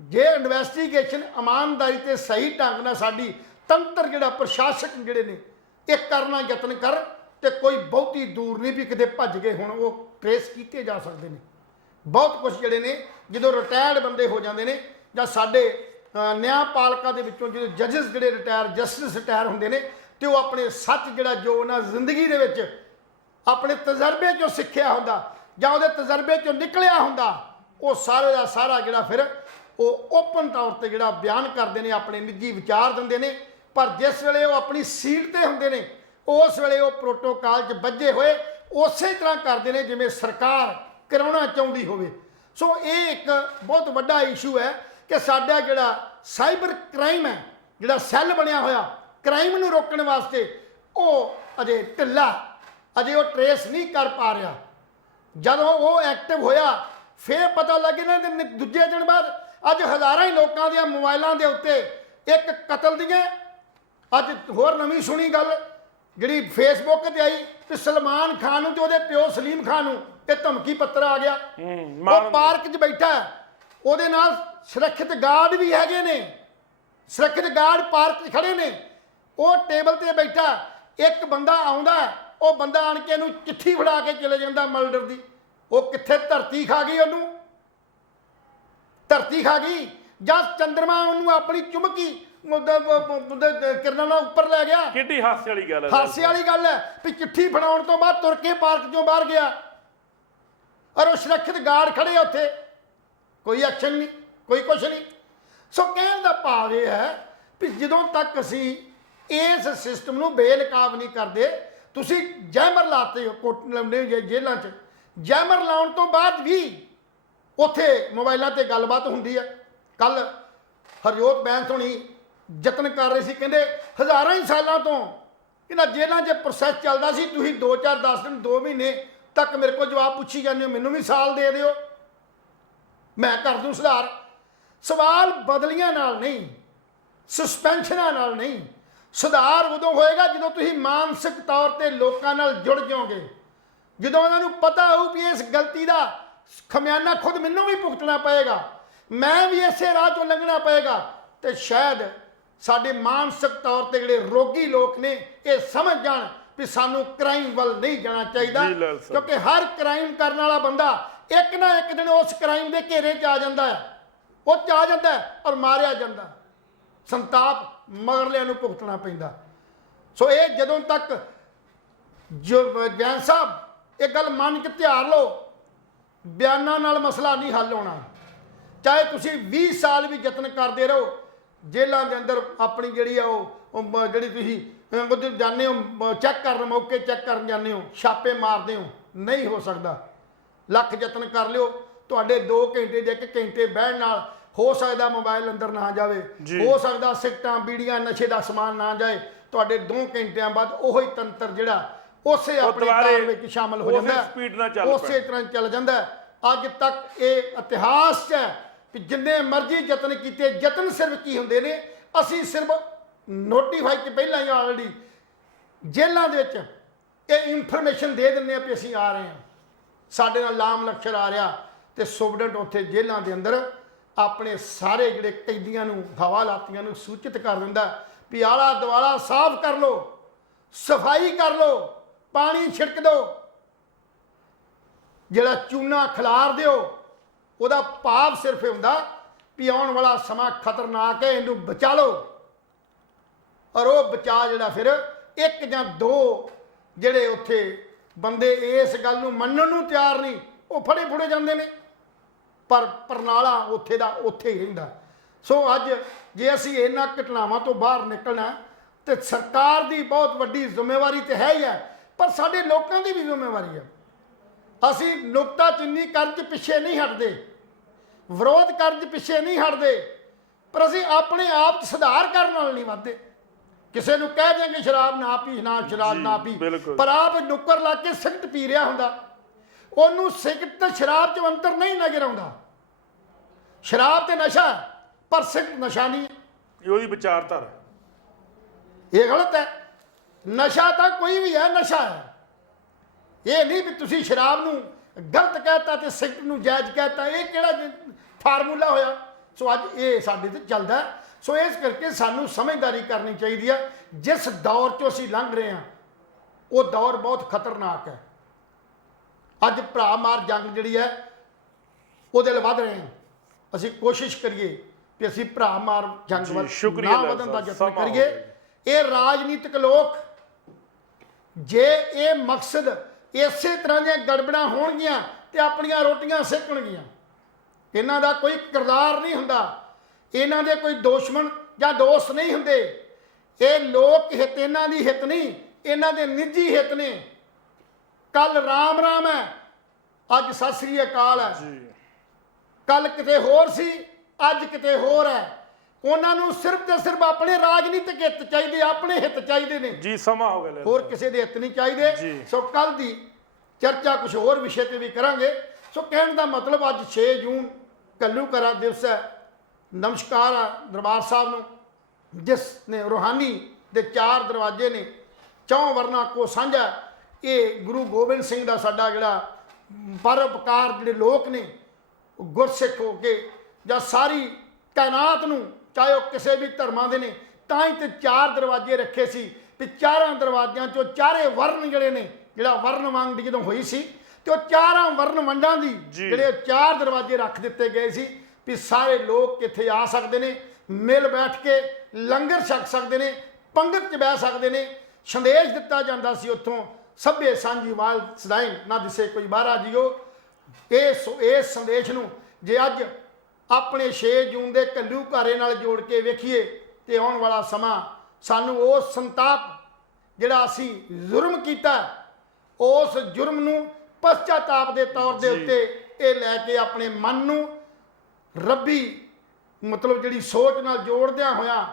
ਜੇ ਇਨਵੈਸਟੀਗੇਸ਼ਨ ਇਮਾਨਦਾਰੀ ਤੇ ਸਹੀ ਢੰਗ ਨਾਲ ਸਾਡੀ ਤੰਤਰ ਜਿਹੜਾ ਪ੍ਰਸ਼ਾਸਕ ਜਿਹੜੇ ਨੇ ਇਹ ਕਰਨਾ ਯਤਨ ਕਰ ਤੇ ਕੋਈ ਬਹੁਤੀ ਦੂਰ ਨਹੀਂ ਵੀ ਕਿਤੇ ਭੱਜ ਗਏ ਹੁਣ ਉਹ ਟਰੇਸ ਕੀਤੇ ਜਾ ਸਕਦੇ ਨੇ। ਬਹੁਤ ਕੁਝ ਜਿਹੜੇ ਨੇ ਜਦੋਂ ਰਿਟਾਇਰਡ ਬੰਦੇ ਹੋ ਜਾਂਦੇ ਨੇ ਜਾਂ ਸਾਡੇ ਨਿਆਂਪਾਲਕਾਂ ਦੇ ਵਿੱਚੋਂ ਜਦੋਂ ਜੱਜਸ ਜਿਹੜੇ ਜਸਟਿਸ ਰਿਟਾਇਰ ਹੁੰਦੇ ਨੇ ਤੇ ਉਹ ਆਪਣੇ ਸੱਚ ਜਿਹੜਾ ਜੋ ਉਹਨਾਂ ਜ਼ਿੰਦਗੀ ਦੇ ਵਿੱਚ ਆਪਣੇ ਤਜਰਬੇ ਚੋਂ ਸਿੱਖਿਆ ਹੁੰਦਾ ਜਾਂ ਉਹਦੇ ਤਜਰਬੇ ਚੋਂ ਨਿਕਲਿਆ ਹੁੰਦਾ, ਉਹ ਸਾਰੇ ਦਾ ਸਾਰਾ ਜਿਹੜਾ ਫਿਰ ਉਹ ਓਪਨ ਤੌਰ ਤੇ ਜਿਹੜਾ ਬਿਆਨ ਕਰਦੇ ਨੇ, ਆਪਣੇ ਨਿੱਜੀ ਵਿਚਾਰ ਦਿੰਦੇ ਨੇ। ਪਰ ਜਿਸ ਵੇਲੇ ਉਹ ਆਪਣੀ ਸੀਟ ਤੇ ਹੁੰਦੇ ਨੇ, ਉਸ ਵੇਲੇ ਉਹ ਪ੍ਰੋਟੋਕਾਲ 'ਚ ਬੱਝੇ ਹੋਏ ਉਸੇ ਤਰ੍ਹਾਂ ਕਰਦੇ ਨੇ ਜਿਵੇਂ ਸਰਕਾਰ ਕਰਾਉਣਾ ਚਾਹੁੰਦੀ ਹੋਵੇ। ਸੋ ਇਹ ਇੱਕ ਬਹੁਤ ਵੱਡਾ ਇਸ਼ੂ ਹੈ ਕਿ ਸਾਡਾ ਜਿਹੜਾ ਸਾਈਬਰ ਕ੍ਰਾਈਮ ਹੈ, ਜਿਹੜਾ ਸੈੱਲ ਬਣਿਆ ਹੋਇਆ ਕ੍ਰਾਈਮ ਨੂੰ ਰੋਕਣ ਵਾਸਤੇ, ਉਹ ਅਜੇ ਢਿੱਲਾ, ਅਜੇ ਉਹ ਟਰੇਸ ਨਹੀਂ ਕਰ ਪਾ ਰਿਹਾ। ਜਦੋਂ ਉਹ ਐਕਟਿਵ ਹੋਇਆ ਫਿਰ ਪਤਾ ਲੱਗੇ ਨਾ ਤੇ ਦੂਜੇ ਦਿਨ ਬਾਅਦ ਅੱਜ ਹਜ਼ਾਰਾਂ ਹੀ ਲੋਕਾਂ ਦੀਆਂ ਮੋਬਾਈਲਾਂ ਦੇ ਉੱਤੇ ਇੱਕ ਕਤਲ ਦੀਆਂ, ਅੱਜ ਹੋਰ ਨਵੀਂ ਸੁਣੀ ਗੱਲ ਜਿਹੜੀ ਫੇਸਬੁੱਕ ਤੇ ਆਈ ਕਿ ਸਲਮਾਨ ਖਾਨ ਨੂੰ ਤੇ ਉਹਦੇ ਪਿਓ ਸਲੀਮ ਖਾਨ ਨੂੰ ਇਹ ਧਮਕੀ ਪੱਤਰ ਆ ਗਿਆ। ਉਹ ਪਾਰਕ 'ਚ ਬੈਠਾ, ਉਹਦੇ ਨਾਲ ਸੁਰੱਖਿਅਤ ਗਾਰਡ ਵੀ ਹੈਗੇ ਨੇ, ਸੁਰੱਖਿਅਤ ਗਾਰਡ ਪਾਰਕ 'ਚ ਖੜੇ ਨੇ, ਉਹ ਟੇਬਲ ਤੇ ਬੈਠਾ, ਇੱਕ ਬੰਦਾ ਆਉਂਦਾ, ਉਹ ਬੰਦਾ ਆਣ ਕੇ ਇਹਨੂੰ ਚਿੱਠੀ ਫੜਾ ਕੇ ਚਲੇ ਜਾਂਦਾ ਮਰਡਰ ਦੀ। ਉਹ ਕਿੱਥੇ ਧਰਤੀ ਖਾ ਗਈ, ਉਹਨੂੰ ਧਰਤੀ ਖਾ ਗਈ ਜਾਂ ਚੰਦਰਮਾ ਉਹਨੂੰ ਆਪਣੀ ਚੁੰਬਕੀ ਕਿਰਨਾਂ ਨਾਲ ਉੱਪਰ ਲੈ ਗਿਆ। ਕਿੱਡੀ ਹਾਸੇ ਵਾਲੀ ਗੱਲ ਹੈ, ਹਾਸੇ ਵਾਲੀ ਗੱਲ ਹੈ ਵੀ ਚਿੱਠੀ ਫੜਾਉਣ ਤੋਂ ਬਾਅਦ ਤੁਰ ਕੇ ਪਾਰਕ ਚੋਂ ਬਾਹਰ ਗਿਆ ਔਰ ਉਹ ਸੁਰੱਖਿਅਤ ਗਾਰਡ ਖੜੇ ਆ ਉੱਥੇ, ਕੋਈ ਐਕਸ਼ਨ ਨਹੀਂ, ਕੋਈ ਕੁਛ ਨਹੀਂ। ਸੋ ਕਹਿਣ ਦਾ ਭਾਵ ਇਹ ਹੈ ਵੀ ਜਦੋਂ ਤੱਕ ਅਸੀਂ ਇਸ ਸਿਸਟਮ ਨੂੰ ਬੇਨਕਾਬ ਨਹੀਂ ਕਰਦੇ, ਤੁਸੀਂ ਜੈਮਰ ਲਾਤੇ ਹੋ ਕੋਟ ਜੇਲ੍ਹਾਂ 'ਚ, ਜੈਮਰ ਲਾਉਣ ਤੋਂ ਬਾਅਦ ਵੀ ਉੱਥੇ ਮੋਬਾਈਲਾਂ ਤੇ ਗੱਲਬਾਤ ਹੁੰਦੀ ਹੈ। ਕੱਲ ਹਰਜੋਤ ਬੈਂਸ ਹੋਣੀ ਯਤਨ ਕਰ ਰਹੇ ਸੀ, ਕਹਿੰਦੇ ਹਜ਼ਾਰਾਂ ਹੀ ਸਾਲਾਂ ਤੋਂ ਇਹਨਾਂ ਜੇਲ੍ਹਾਂ 'ਚ ਪ੍ਰੋਸੈਸ ਚੱਲਦਾ ਸੀ, ਤੁਸੀਂ 2-4 10 ਦਿਨ 2 ਮਹੀਨੇ ਤੱਕ ਮੇਰੇ ਕੋਲ ਜਵਾਬ ਪੁੱਛੀ ਜਾਂਦੇ ਹੋ, ਮੈਨੂੰ ਵੀ ਸਾਲ ਦੇ ਦਿਓ, ਮੈਂ ਕਰ ਦੂੰ ਸੁਧਾਰ। ਸਵਾਲ ਬਦਲੀਆਂ ਨਾਲ ਨਹੀਂ, ਸਸਪੈਂਸ਼ਨਾਂ ਨਾਲ ਨਹੀਂ, ਸੁਧਾਰ ਉਦੋਂ ਹੋਏਗਾ ਜਦੋਂ ਤੁਸੀਂ ਮਾਨਸਿਕ ਤੌਰ ਤੇ ਲੋਕਾਂ ਨਾਲ ਜੁੜ ਜਾਓਗੇ, ਜਦੋਂ ਉਹਨਾਂ ਨੂੰ ਪਤਾ ਹੋਊ ਵੀ ਇਸ ਗਲਤੀ ਦਾ ਖਮਿਆਨਾ ਖੁਦ ਮੈਨੂੰ ਵੀ ਭੁਗਤਣਾ ਪਏਗਾ, ਮੈਂ ਵੀ ਇਸੇ ਰਾਹ ਤੋਂ ਲੰਘਣਾ ਪਏਗਾ, ਤੇ ਸ਼ਾਇਦ ਸਾਡੇ ਮਾਨਸਿਕ ਤੌਰ ਤੇ ਜਿਹੜੇ ਰੋਗੀ ਲੋਕ ਨੇ ਇਹ ਸਮਝ ਜਾਣ ਵੀ ਸਾਨੂੰ ਕ੍ਰਾਈਮ ਵੱਲ ਨਹੀਂ ਜਾਣਾ ਚਾਹੀਦਾ, ਕਿਉਂਕਿ ਹਰ ਕ੍ਰਾਈਮ ਕਰਨ ਵਾਲਾ ਬੰਦਾ ਇੱਕ ਨਾ ਇੱਕ ਦਿਨ ਉਸ ਕ੍ਰਾਈਮ ਦੇ ਘੇਰੇ 'ਚ ਆ ਜਾਂਦਾ ਹੈ, ਉਹ 'ਚ ਆ ਜਾਂਦਾ ਹੈ ਔਰ ਮਾਰਿਆ ਜਾਂਦਾ, ਸੰਤਾਪ ਮਗਰਲਿਆਂ ਨੂੰ ਭੁਗਤਣਾ ਪੈਂਦਾ। ਸੋ ਇਹ ਜਦੋਂ ਤੱਕ ਜੋ ਬੈਂਸ ਸਾਹਿਬ ਇਹ ਗੱਲ ਮੰਨ ਕੇ ਧਿਆਨ ਲਓ, ਬਿਆਨਾਂ ਨਾਲ ਮਸਲਾ ਨਹੀਂ ਹੱਲ ਹੋਣਾ। ਚਾਹੇ ਤੁਸੀਂ 20 ਸਾਲ ਵੀ ਯਤਨ ਕਰਦੇ ਰਹੋ, ਜੇਲ੍ਹਾਂ ਦੇ ਅੰਦਰ ਆਪਣੀ ਜਿਹੜੀ ਆ ਉਹ ਜਿਹੜੀ ਤੁਸੀਂ ਉੱਧਰ ਜਾਂਦੇ ਹੋ ਚੈੱਕ ਕਰਨ, ਮੌਕੇ ਚੈੱਕ ਕਰਨ ਜਾਂਦੇ ਹੋ, ਛਾਪੇ ਮਾਰਦੇ ਹੋ, ਨਹੀਂ ਹੋ ਸਕਦਾ। ਲੱਖ ਯਤਨ ਕਰ ਲਿਓ, ਤੁਹਾਡੇ 2 ਘੰਟੇ ਦੇ 1 ਘੰਟੇ ਬਹਿਣ ਨਾਲ ਹੋ ਸਕਦਾ ਮੋਬਾਈਲ ਅੰਦਰ ਨਾ ਜਾਵੇ, ਹੋ ਸਕਦਾ ਸਿਗਰਟਾਂ ਬੀੜੀਆਂ ਨਸ਼ੇ ਦਾ ਸਮਾਨ ਨਾ ਜਾਏ, ਤੁਹਾਡੇ 2 ਘੰਟਿਆਂ ਬਾਅਦ ਉਹੀ ਤੰਤਰ ਜਿਹੜਾ ਉਸੇ ਆਪਣੇ ਕਾਰ ਵਿੱਚ ਸ਼ਾਮਲ ਹੋ ਜਾਂਦਾ, ਉਸੇ ਤਰ੍ਹਾਂ ਚੱਲ ਜਾਂਦਾ। ਅੱਜ ਤੱਕ ਇਹ ਇਤਿਹਾਸ 'ਚ ਹੈ ਕਿ ਜਿੰਨੇ ਮਰਜ਼ੀ ਯਤਨ ਕੀਤੇ, ਯਤਨ ਸਿਰਫ ਕੀ ਹੁੰਦੇ ਨੇ, ਅਸੀਂ ਸਿਰਫ ਨੋਟੀਫਾਈ ਕਿ ਪਹਿਲਾਂ ਹੀ ਆਲਰੇਡੀ ਜੇਲ੍ਹਾਂ ਦੇ ਵਿੱਚ ਇਹ ਇਨਫੋਰਮੇਸ਼ਨ ਦੇ ਦਿੰਦੇ ਆ ਵੀ ਅਸੀਂ ਆ ਰਹੇ ਹਾਂ, ਸਾਡੇ ਨਾਲ ਲਾਮ ਲਕਸ਼ਰ ਆ ਰਿਹਾ, ਤੇ ਸੁਪਰਡੈਂਟ ਉੱਥੇ ਜੇਲ੍ਹਾਂ ਦੇ ਅੰਦਰ ਆਪਣੇ ਸਾਰੇ ਜਿਹੜੇ ਕੈਦੀਆਂ ਨੂੰ, ਹਵਾਲਾਤੀਆਂ ਨੂੰ ਸੂਚਿਤ ਕਰ ਦਿੰਦਾ ਵੀ ਆਲਾ ਦੁਆਲਾ ਸਾਫ਼ ਕਰ ਲਓ, ਸਫਾਈ ਕਰ ਲਓ, ਪਾਣੀ ਛਿੜਕ ਦਿਓ, ਜਿਹੜਾ ਚੂਨਾ ਖਿਲਾਰ ਦਿਓ। ਉਹਦਾ ਭਾਵ ਸਿਰਫ ਇਹ ਹੁੰਦਾ ਵੀ ਆਉਣ ਵਾਲਾ ਸਮਾਂ ਖਤਰਨਾਕ ਹੈ, ਇਹਨੂੰ ਬਚਾ ਲਓ। ਔਰ ਉਹ ਬਚਾ ਜਿਹੜਾ ਫਿਰ 1 ਜਾਂ 2 ਜਿਹੜੇ ਉੱਥੇ ਬੰਦੇ ਇਸ ਗੱਲ ਨੂੰ ਮੰਨਣ ਨੂੰ ਤਿਆਰ ਨਹੀਂ, ਉਹ ਫੜੇ ਫੁੜੇ ਜਾਂਦੇ ਨੇ, ਪਰ ਪ੍ਰਣਾਲਾ ਉੱਥੇ ਦਾ ਉੱਥੇ ਹੀ ਰਹਿੰਦਾ। ਸੋ ਅੱਜ ਜੇ ਅਸੀਂ ਇਹਨਾਂ ਘਟਨਾਵਾਂ ਤੋਂ ਬਾਹਰ ਨਿਕਲਣਾ ਤੇ ਸਰਕਾਰ ਦੀ ਬਹੁਤ ਵੱਡੀ ਜ਼ਿੰਮੇਵਾਰੀ ਤੇ ਹੈ ਹੀ ਹੈ, ਪਰ ਸਾਡੇ ਲੋਕਾਂ ਦੀ ਵੀ ਜ਼ਿੰਮੇਵਾਰੀ ਹੈ। ਅਸੀਂ ਨੁਕਤਾਚੀਨੀ ਕਰਨ 'ਚ ਪਿੱਛੇ ਨਹੀਂ ਹਟਦੇ, ਵਿਰੋਧ ਕਰਨ 'ਚ ਪਿੱਛੇ ਨਹੀਂ ਹਟਦੇ, ਪਰ ਅਸੀਂ ਆਪਣੇ ਆਪ 'ਚ ਸੁਧਾਰ ਕਰਨ ਨਾਲ ਨਹੀਂ ਵੱਧਦੇ। ਕਿਸੇ ਨੂੰ ਕਹਿ ਦਿਆਂਗੇ ਸ਼ਰਾਬ ਨਾ ਪੀ, ਨਾ ਸ਼ਰਾਬ ਨਾ ਪੀ, ਪਰ ਆਪ ਨੁੱਕਰ ਲਾ ਕੇ ਸਿਗਰਟ ਪੀ ਰਿਹਾ ਹੁੰਦਾ, ਉਹਨੂੰ ਸਿਗਰਟ ਤੇ ਸ਼ਰਾਬ 'ਚ ਅੰਤਰ ਨਹੀਂ ਨਜ਼ਰ ਆਉਂਦਾ। ਸ਼ਰਾਬ ਤੇ ਨਸ਼ਾ, ਪਰ ਸਿਗਰਟ ਨਸ਼ਾ ਨਹੀਂ ਹੈ, ਇਹ ਉਹਦੀ ਵਿਚਾਰਧਾਰਾ, ਇਹ ਗਲਤ ਹੈ। ਨਸ਼ਾ ਤਾਂ ਕੋਈ ਵੀ ਹੈ, ਨਸ਼ਾ ਹੈ। ਇਹ ਨਹੀਂ ਵੀ ਤੁਸੀਂ ਸ਼ਰਾਬ ਨੂੰ ਗਲਤ ਕਹਿਤਾ ਤੇ ਸਿਗਰਟ ਨੂੰ ਜਾਇਜ਼ ਕਹਿਤਾ, ਇਹ ਕਿਹੜਾ ਫਾਰਮੂਲਾ ਹੋਇਆ। ਸੋ ਅੱਜ ਇਹ ਸਾਡੇ ਤੇ ਚੱਲਦਾ। ਸੋ ਇਸ ਕਰਕੇ ਸਾਨੂੰ ਸਮਝਦਾਰੀ ਕਰਨੀ ਚਾਹੀਦੀ ਹੈ। ਜਿਸ ਦੌਰ 'ਚੋਂ ਅਸੀਂ ਲੰਘ ਰਹੇ ਹਾਂ ਉਹ ਦੌਰ ਬਹੁਤ ਖਤਰਨਾਕ ਹੈ। ਅੱਜ ਭਰਾ ਮਾਰ ਜੰਗ ਜਿਹੜੀ ਹੈ ਉਹਦੇ ਵੱਲ ਵੱਧ ਰਹੇ ਹਾਂ। ਅਸੀਂ ਕੋਸ਼ਿਸ਼ ਕਰੀਏ ਕਿ ਅਸੀਂ ਭਰਾ ਮਾਰ ਜੰਗ ਵੱਲ ਨਾ ਵਧਣ ਦਾ ਯਤਨ ਕਰੀਏ, ਇਹ ਰਾਜਨੀਤਿਕ ਲੋਕ ਜੇ ਇਹ ਮਕਸਦ ਇਸੇ ਤਰ੍ਹਾਂ ਦੀਆਂ ਗੜਬੜਾਂ ਹੋਣਗੀਆਂ ਤੇ ਆਪਣੀਆਂ ਰੋਟੀਆਂ ਸੇਕਣਗੀਆਂ। ਇਹਨਾਂ ਦਾ ਕੋਈ ਕਿਰਦਾਰ ਨਹੀਂ ਹੁੰਦਾ, ਇਹਨਾਂ ਦੇ ਕੋਈ ਦੁਸ਼ਮਣ ਜਾਂ ਦੋਸਤ ਨਹੀਂ ਹੁੰਦੇ। ਇਹ ਲੋਕ ਹਿੱਤ ਇਹਨਾਂ ਦੀ ਹਿੱਤ ਨਹੀਂ, ਇਹਨਾਂ ਦੇ ਨਿੱਜੀ ਹਿੱਤ ਨੇ। ਕੱਲ ਰਾਮ ਰਾਮ ਹੈ, ਅੱਜ ਸਤਿ ਸ੍ਰੀ ਅਕਾਲ ਹੈ। ਜੀ ਕੱਲ ਕਿਤੇ ਹੋਰ ਸੀ, ਅੱਜ ਕਿਤੇ ਹੋਰ ਹੈ। ਉਹਨਾਂ ਨੂੰ ਸਿਰਫ ਤੇ ਸਿਰਫ ਆਪਣੇ ਰਾਜਨੀਤਿਕ ਹਿੱਤ ਚਾਹੀਦੇ, ਆਪਣੇ ਹਿੱਤ ਚਾਹੀਦੇ ਨੇ ਜੀ, ਸਮਾਂ ਹੋ ਗਿਆ ਲੈ ਹੋਰ ਕਿਸੇ ਦੇ ਹਿੱਤ ਨਹੀਂ ਚਾਹੀਦੇ। ਜੀ। ਸੋ ਕੱਲ ਦੀ ਚਰਚਾ ਕੁਝ ਹੋਰ ਵਿਸ਼ੇ ਤੇ ਵੀ ਕਰਾਂਗੇ। ਸੋ ਕਹਿਣ ਦਾ ਮਤਲਬ ਅੱਜ 6 ਜੂਨ ਘੱਲੂਘਾਰਾ ਦਿਵਸ ਹੈ। ਨਮਸਕਾਰ ਆ ਦਰਬਾਰ ਸਾਹਿਬ ਨੂੰ, ਜਿਸ ਨੇ ਰੂਹਾਨੀ ਦੇ 4 ਦਰਵਾਜ਼ੇ ਨੇ, 4 ਵਰਨਾ ਕੋ ਸਾਂਝਾ। ਇਹ ਗੁਰੂ ਗੋਬਿੰਦ ਸਿੰਘ ਦਾ ਸਾਡਾ ਜਿਹੜਾ ਪਰਉਪਕਾਰ ਜਿਹੜੇ ਲੋਕ ਨੇ ਗੁਰਸਿੱਖ ਹੋ ਕੇ ਜਾਂ ਸਾਰੀ ਕਾਇਨਾਤ ਨੂੰ, ਚਾਹੇ ਉਹ ਕਿਸੇ ਵੀ ਧਰਮਾਂ ਦੇ ਨੇ, ਤਾਂ ਹੀ ਤੇ 4 ਦਰਵਾਜ਼ੇ ਰੱਖੇ ਸੀ ਵੀ 4 ਦਰਵਾਜ਼ਿਆਂ ਚੋਂ ਚਾਰੇ ਵਰਨ ਜਿਹੜੇ ਨੇ, ਜਿਹੜਾ ਵਰਨ ਵੰਡ ਜਦੋਂ ਹੋਈ ਸੀ ਤੇ ਉਹ 4 ਵਰਨ ਵੰਡਾਂ ਦੀ ਜਿਹੜੇ 4 ਦਰਵਾਜ਼ੇ ਰੱਖ ਦਿੱਤੇ ਗਏ ਸੀ ਵੀ ਸਾਰੇ ਲੋਕ ਇੱਥੇ ਆ ਸਕਦੇ ਨੇ, ਮਿਲ ਬੈਠ ਕੇ ਲੰਗਰ ਛਕ ਸਕਦੇ ਨੇ, ਪੰਗਤ 'ਚ ਬਹਿ ਸਕਦੇ ਨੇ। ਸੰਦੇਸ਼ ਦਿੱਤਾ ਜਾਂਦਾ ਸੀ ਉੱਥੋਂ, ਸਭੇ ਸਾਂਝੀ ਵਾਲ ਸਦਾਈ ਨਾ ਦਿਸੇ ਕੋਈ ਬਾਹਰਾ ਜੀਓ। ਇਸ ਸੰਦੇਸ਼ ਨੂੰ ਜੇ ਅੱਜ ਆਪਣੇ 6 ਜੂਨ ਦੇ ਘੱਲੂਘਾਰੇ ਨਾਲ ਜੋੜ ਕੇ ਵੇਖੀਏ ਤੇ ਆਉਣ ਵਾਲਾ ਸਮਾਂ ਸਾਨੂੰ ਉਸ ਸੰਤਾਪ ਜਿਹੜਾ ਅਸੀਂ ਜ਼ੁਰਮ ਕੀਤਾ, ਉਸ ਜੁਰਮ ਨੂੰ ਪਛਤਾਤਾਪ ਦੇ ਤੌਰ ਦੇ ਉੱਤੇ ਇਹ ਲੈ ਕੇ ਆਪਣੇ ਮਨ ਨੂੰ ਰੱਬੀ ਮਤਲਬ ਜਿਹੜੀ ਸੋਚ ਨਾਲ ਜੋੜਦਿਆਂ ਹੋਇਆਂ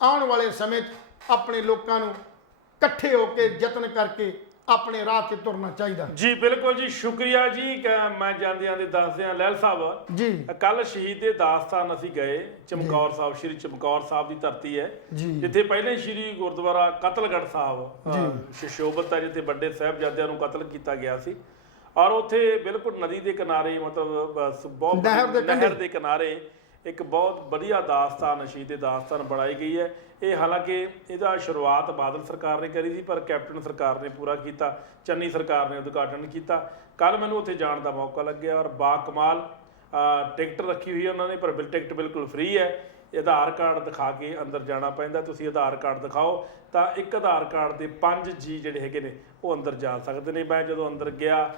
ਆਉਣ ਵਾਲੇ ਸਮੇਂ 'ਚ ਆਪਣੇ ਲੋਕਾਂ ਨੂੰ ਇਕੱਠੇ ਹੋ ਕੇ ਯਤਨ ਕਰਕੇ ਆਪਣੇ ਰਾਹ ਤੇ ਤੁਰਨਾ ਚਾਹੀਦਾ। ਜੀ ਬਿਲਕੁਲ ਜੀ, ਸ਼ੁਕਰੀਆ ਜੀ। ਮੈਂ ਜਾਂਦਿਆਂ ਦੇ ਦੱਸਦਿਆਂ ਲਹਿਲ ਸਾਹਿਬ ਜੀ, ਕੱਲ ਸ਼ਹੀਦ ਦੇ ਦਾਸਤਾਨ ਅਸੀਂ ਗਏ ਚਮਕੌਰ ਸਾਹਿਬ, ਸ਼੍ਰੀ ਚਮਕੌਰ ਸਾਹਿਬ ਦੀ ਧਰਤੀ ਹੈ ਜੀ, ਜਿੱਥੇ ਪਹਿਲੇ ਸ਼੍ਰੀ ਗੁਰਦੁਆਰਾ ਕਤਲਗੜ੍ਹ ਸਾਹਿਬ ਸ਼ੋਭਤ ਹੈ, ਜਿੱਥੇ ਵੱਡੇ ਸਾਹਿਬਜ਼ਾਦਿਆਂ ਨੂੰ ਕਤਲ ਕੀਤਾ ਗਿਆ ਸੀ। ਔਰ ਉੱਥੇ ਬਿਲਕੁਲ ਨਦੀ ਦੇ ਕਿਨਾਰੇ, ਮਤਲਬ ਬਹੁਤ ਨਹਿਰ ਦੇ ਕਿਨਾਰੇ ਇੱਕ ਬਹੁਤ ਵਧੀਆ ਦਾਸਤਾਨ, ਸ਼ਹੀਦ ਦਾਸਤਾਨ ਬਣਾਈ ਗਈ ਹੈ। ਇਹ ਹਾਲਾਂਕਿ ਇਹਦਾ ਸ਼ੁਰੂਆਤ ਬਾਦਲ ਸਰਕਾਰ ਨੇ ਕਰੀ ਸੀ, ਪਰ ਕੈਪਟਨ ਸਰਕਾਰ ਨੇ ਪੂਰਾ ਕੀਤਾ, ਚੰਨੀ ਸਰਕਾਰ ਨੇ ਉਦਘਾਟਨ ਕੀਤਾ। ਕੱਲ ਮੈਨੂੰ ਉੱਥੇ ਜਾਣ ਦਾ ਮੌਕਾ ਲੱਗਿਆ ਔਰ ਬਾ ਕਮਾਲ ਟਿਕਟ ਰੱਖੀ ਹੋਈ ਹੈ ਉਹਨਾਂ ਨੇ, ਪਰ ਟਿਕਟ ਬਿਲਕੁਲ ਫ੍ਰੀ ਹੈ। ਆਧਾਰ ਕਾਰਡ ਦਿਖਾ ਕੇ ਅੰਦਰ ਜਾਣਾ ਪੈਂਦਾ। ਤੁਸੀਂ ਆਧਾਰ ਕਾਰਡ ਦਿਖਾਓ ਤਾਂ ਇੱਕ ਆਧਾਰ ਕਾਰਡ ਦੇ 5 ਜੀ ਜਿਹੜੇ ਹੈਗੇ ਨੇ ਉਹ ਅੰਦਰ ਜਾ ਸਕਦੇ ਨੇ। ਮੈਂ ਜਦੋਂ ਅੰਦਰ ਗਿਆ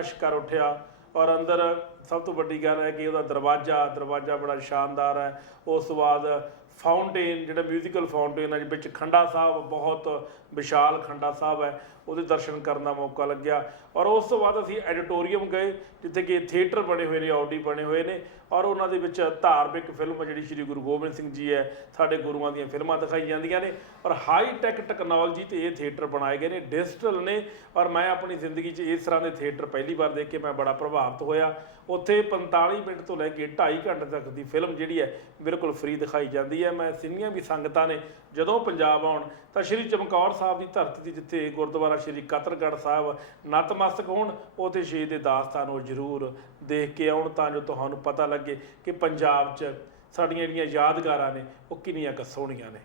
ਅਸ਼ ਕਰ ਉੱਠਿਆ ਔਰ ਅੰਦਰ ਸਭ ਤੋਂ ਵੱਡੀ ਗੱਲ ਹੈ ਕਿ ਉਹਦਾ ਦਰਵਾਜ਼ਾ ਬੜਾ ਸ਼ਾਨਦਾਰ ਹੈ। ਉਸ ਤੋਂ ਬਾਅਦ ਫਾਊਂਟੇਨ, ਜਿਹੜਾ ਮਿਊਜ਼ੀਕਲ ਫਾਊਂਟੇਨ ਹੈ ਵਿੱਚ ਖੰਡਾ ਸਾਹਿਬ, ਬਹੁਤ ਵਿਸ਼ਾਲ ਖੰਡਾ ਸਾਹਿਬ ਹੈ, ਉਹਦੇ ਦਰਸ਼ਨ ਕਰਨ ਦਾ ਮੌਕਾ ਲੱਗਿਆ। ਔਰ ਉਸ ਤੋਂ ਬਾਅਦ ਅਸੀਂ ਐਡੀਟੋਰੀਅਮ ਗਏ ਜਿੱਥੇ ਕਿ ਥੀਏਟਰ ਬਣੇ ਹੋਏ ਨੇ, ਆਡੀ ਬਣੇ ਹੋਏ ਨੇ ਔਰ ਉਹਨਾਂ ਦੇ ਵਿੱਚ ਧਾਰਮਿਕ ਫਿਲਮ ਜਿਹੜੀ ਸ਼੍ਰੀ ਗੁਰੂ ਗੋਬਿੰਦ ਸਿੰਘ ਜੀ ਹੈ, ਸਾਡੇ ਗੁਰੂਆਂ ਦੀਆਂ ਫਿਲਮਾਂ ਦਿਖਾਈ ਜਾਂਦੀਆਂ ਨੇ। ਔਰ ਹਾਈ ਟੈਕ ਟੈਕਨੋਲੋਜੀ ਤੇ ਇਹ ਥੀਏਟਰ ਬਣਾਏ ਗਏ ਨੇ, ਡਿਜੀਟਲ ਨੇ। ਔਰ ਮੈਂ ਆਪਣੀ ਜ਼ਿੰਦਗੀ 'ਚ ਇਸ ਤਰ੍ਹਾਂ ਦੇ ਥੀਏਟਰ ਪਹਿਲੀ ਵਾਰ ਦੇਖ ਕੇ ਮੈਂ ਬੜਾ ਪ੍ਰਭਾਵਿਤ ਹੋਇਆ। ਉੱਥੇ 45 ਮਿੰਟ ਤੋਂ ਲੈ ਕੇ 2.5 ਘੰਟੇ ਤੱਕ ਦੀ ਫਿਲਮ ਜਿਹੜੀ ਹੈ ਬਿਲਕੁਲ ਫ੍ਰੀ ਦਿਖਾਈ ਜਾਂਦੀ ਹੈ। ਮੈਂ ਜਿੰਨੀਆਂ ਵੀ ਸੰਗਤਾਂ ਨੇ ਜਦੋਂ ਪੰਜਾਬ ਆਉਣ ਤਾਂ ਸ਼੍ਰੀ ਚਮਕੌਰ ਸਾਹਿਬ ਦੀ ਧਰਤੀ 'ਤੇ, ਜਿੱਥੇ ਗੁਰਦੁਆਰਾ ਸ਼੍ਰੀ ਕਤਲਗੜ੍ਹ ਸਾਹਿਬ ਨਤਮਸਤਕ ਹੋਣ, ਉੱਥੇ ਸ਼ਹੀਦ ਦੇ ਦਾਸਤਾਨ ਉਹ ਜ਼ਰੂਰ ਦੇਖ ਕੇ ਆਉਣ ਤਾਂ ਜੋ ਤੁਹਾਨੂੰ ਪਤਾ ਲੱਗੇ ਕਿ ਪੰਜਾਬ 'ਚ ਸਾਡੀਆਂ ਜਿਹੜੀਆਂ ਯਾਦਗਾਰਾਂ ਨੇ ਉਹ ਕਿੰਨੀਆਂ ਕੁ ਸੋਹਣੀਆਂ ਨੇ।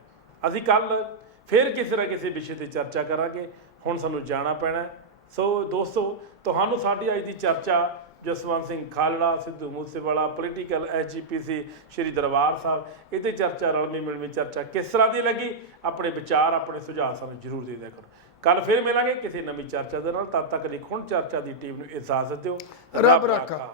ਅਸੀਂ ਕੱਲ੍ਹ ਫਿਰ ਕਿਸੇ ਨਾ ਕਿਸੇ ਵਿਸ਼ੇ ਤੇ ਚਰਚਾ ਕਰਾਂਗੇ। ਹੁਣ ਸਾਨੂੰ ਜਾਣਾ ਪੈਣਾ। ਸੋ ਦੋਸਤੋ, ਤੁਹਾਨੂੰ ਸਾਡੀ ਅੱਜ ਦੀ ਚਰਚਾ ਜਸਵੰਤ ਸਿੰਘ ਖਾਲੜਾ, ਸਿੱਧੂ ਮੂਸੇਵਾਲਾ, ਪੋਲੀਟੀਕਲ, SGPC, ਸ਼੍ਰੀ ਦਰਬਾਰ ਸਾਹਿਬ, ਇਹਦੇ ਚਰਚਾ ਰਲਵੀਂ ਮਿਲਵੀਂ ਚਰਚਾ ਕਿਸ ਤਰ੍ਹਾਂ ਦੀ ਲੱਗੀ? ਆਪਣੇ ਵਿਚਾਰ, ਆਪਣੇ ਸੁਝਾਅ ਸਾਨੂੰ ਜ਼ਰੂਰ ਦੇ ਦਿਆ ਕਰੋ। ਕੱਲ ਫਿਰ ਮਿਲਾਂਗੇ ਕਿਸੇ ਨਵੀਂ ਚਰਚਾ ਦੇ ਨਾਲ। ਤਦ ਤੱਕ ਲਈ ਹੁਣ ਚਰਚਾ ਦੀ ਟੀਮ ਨੂੰ ਇਜਾਜ਼ਤ ਦਿਓ। ਰੱਬ ਰਾਖਾ।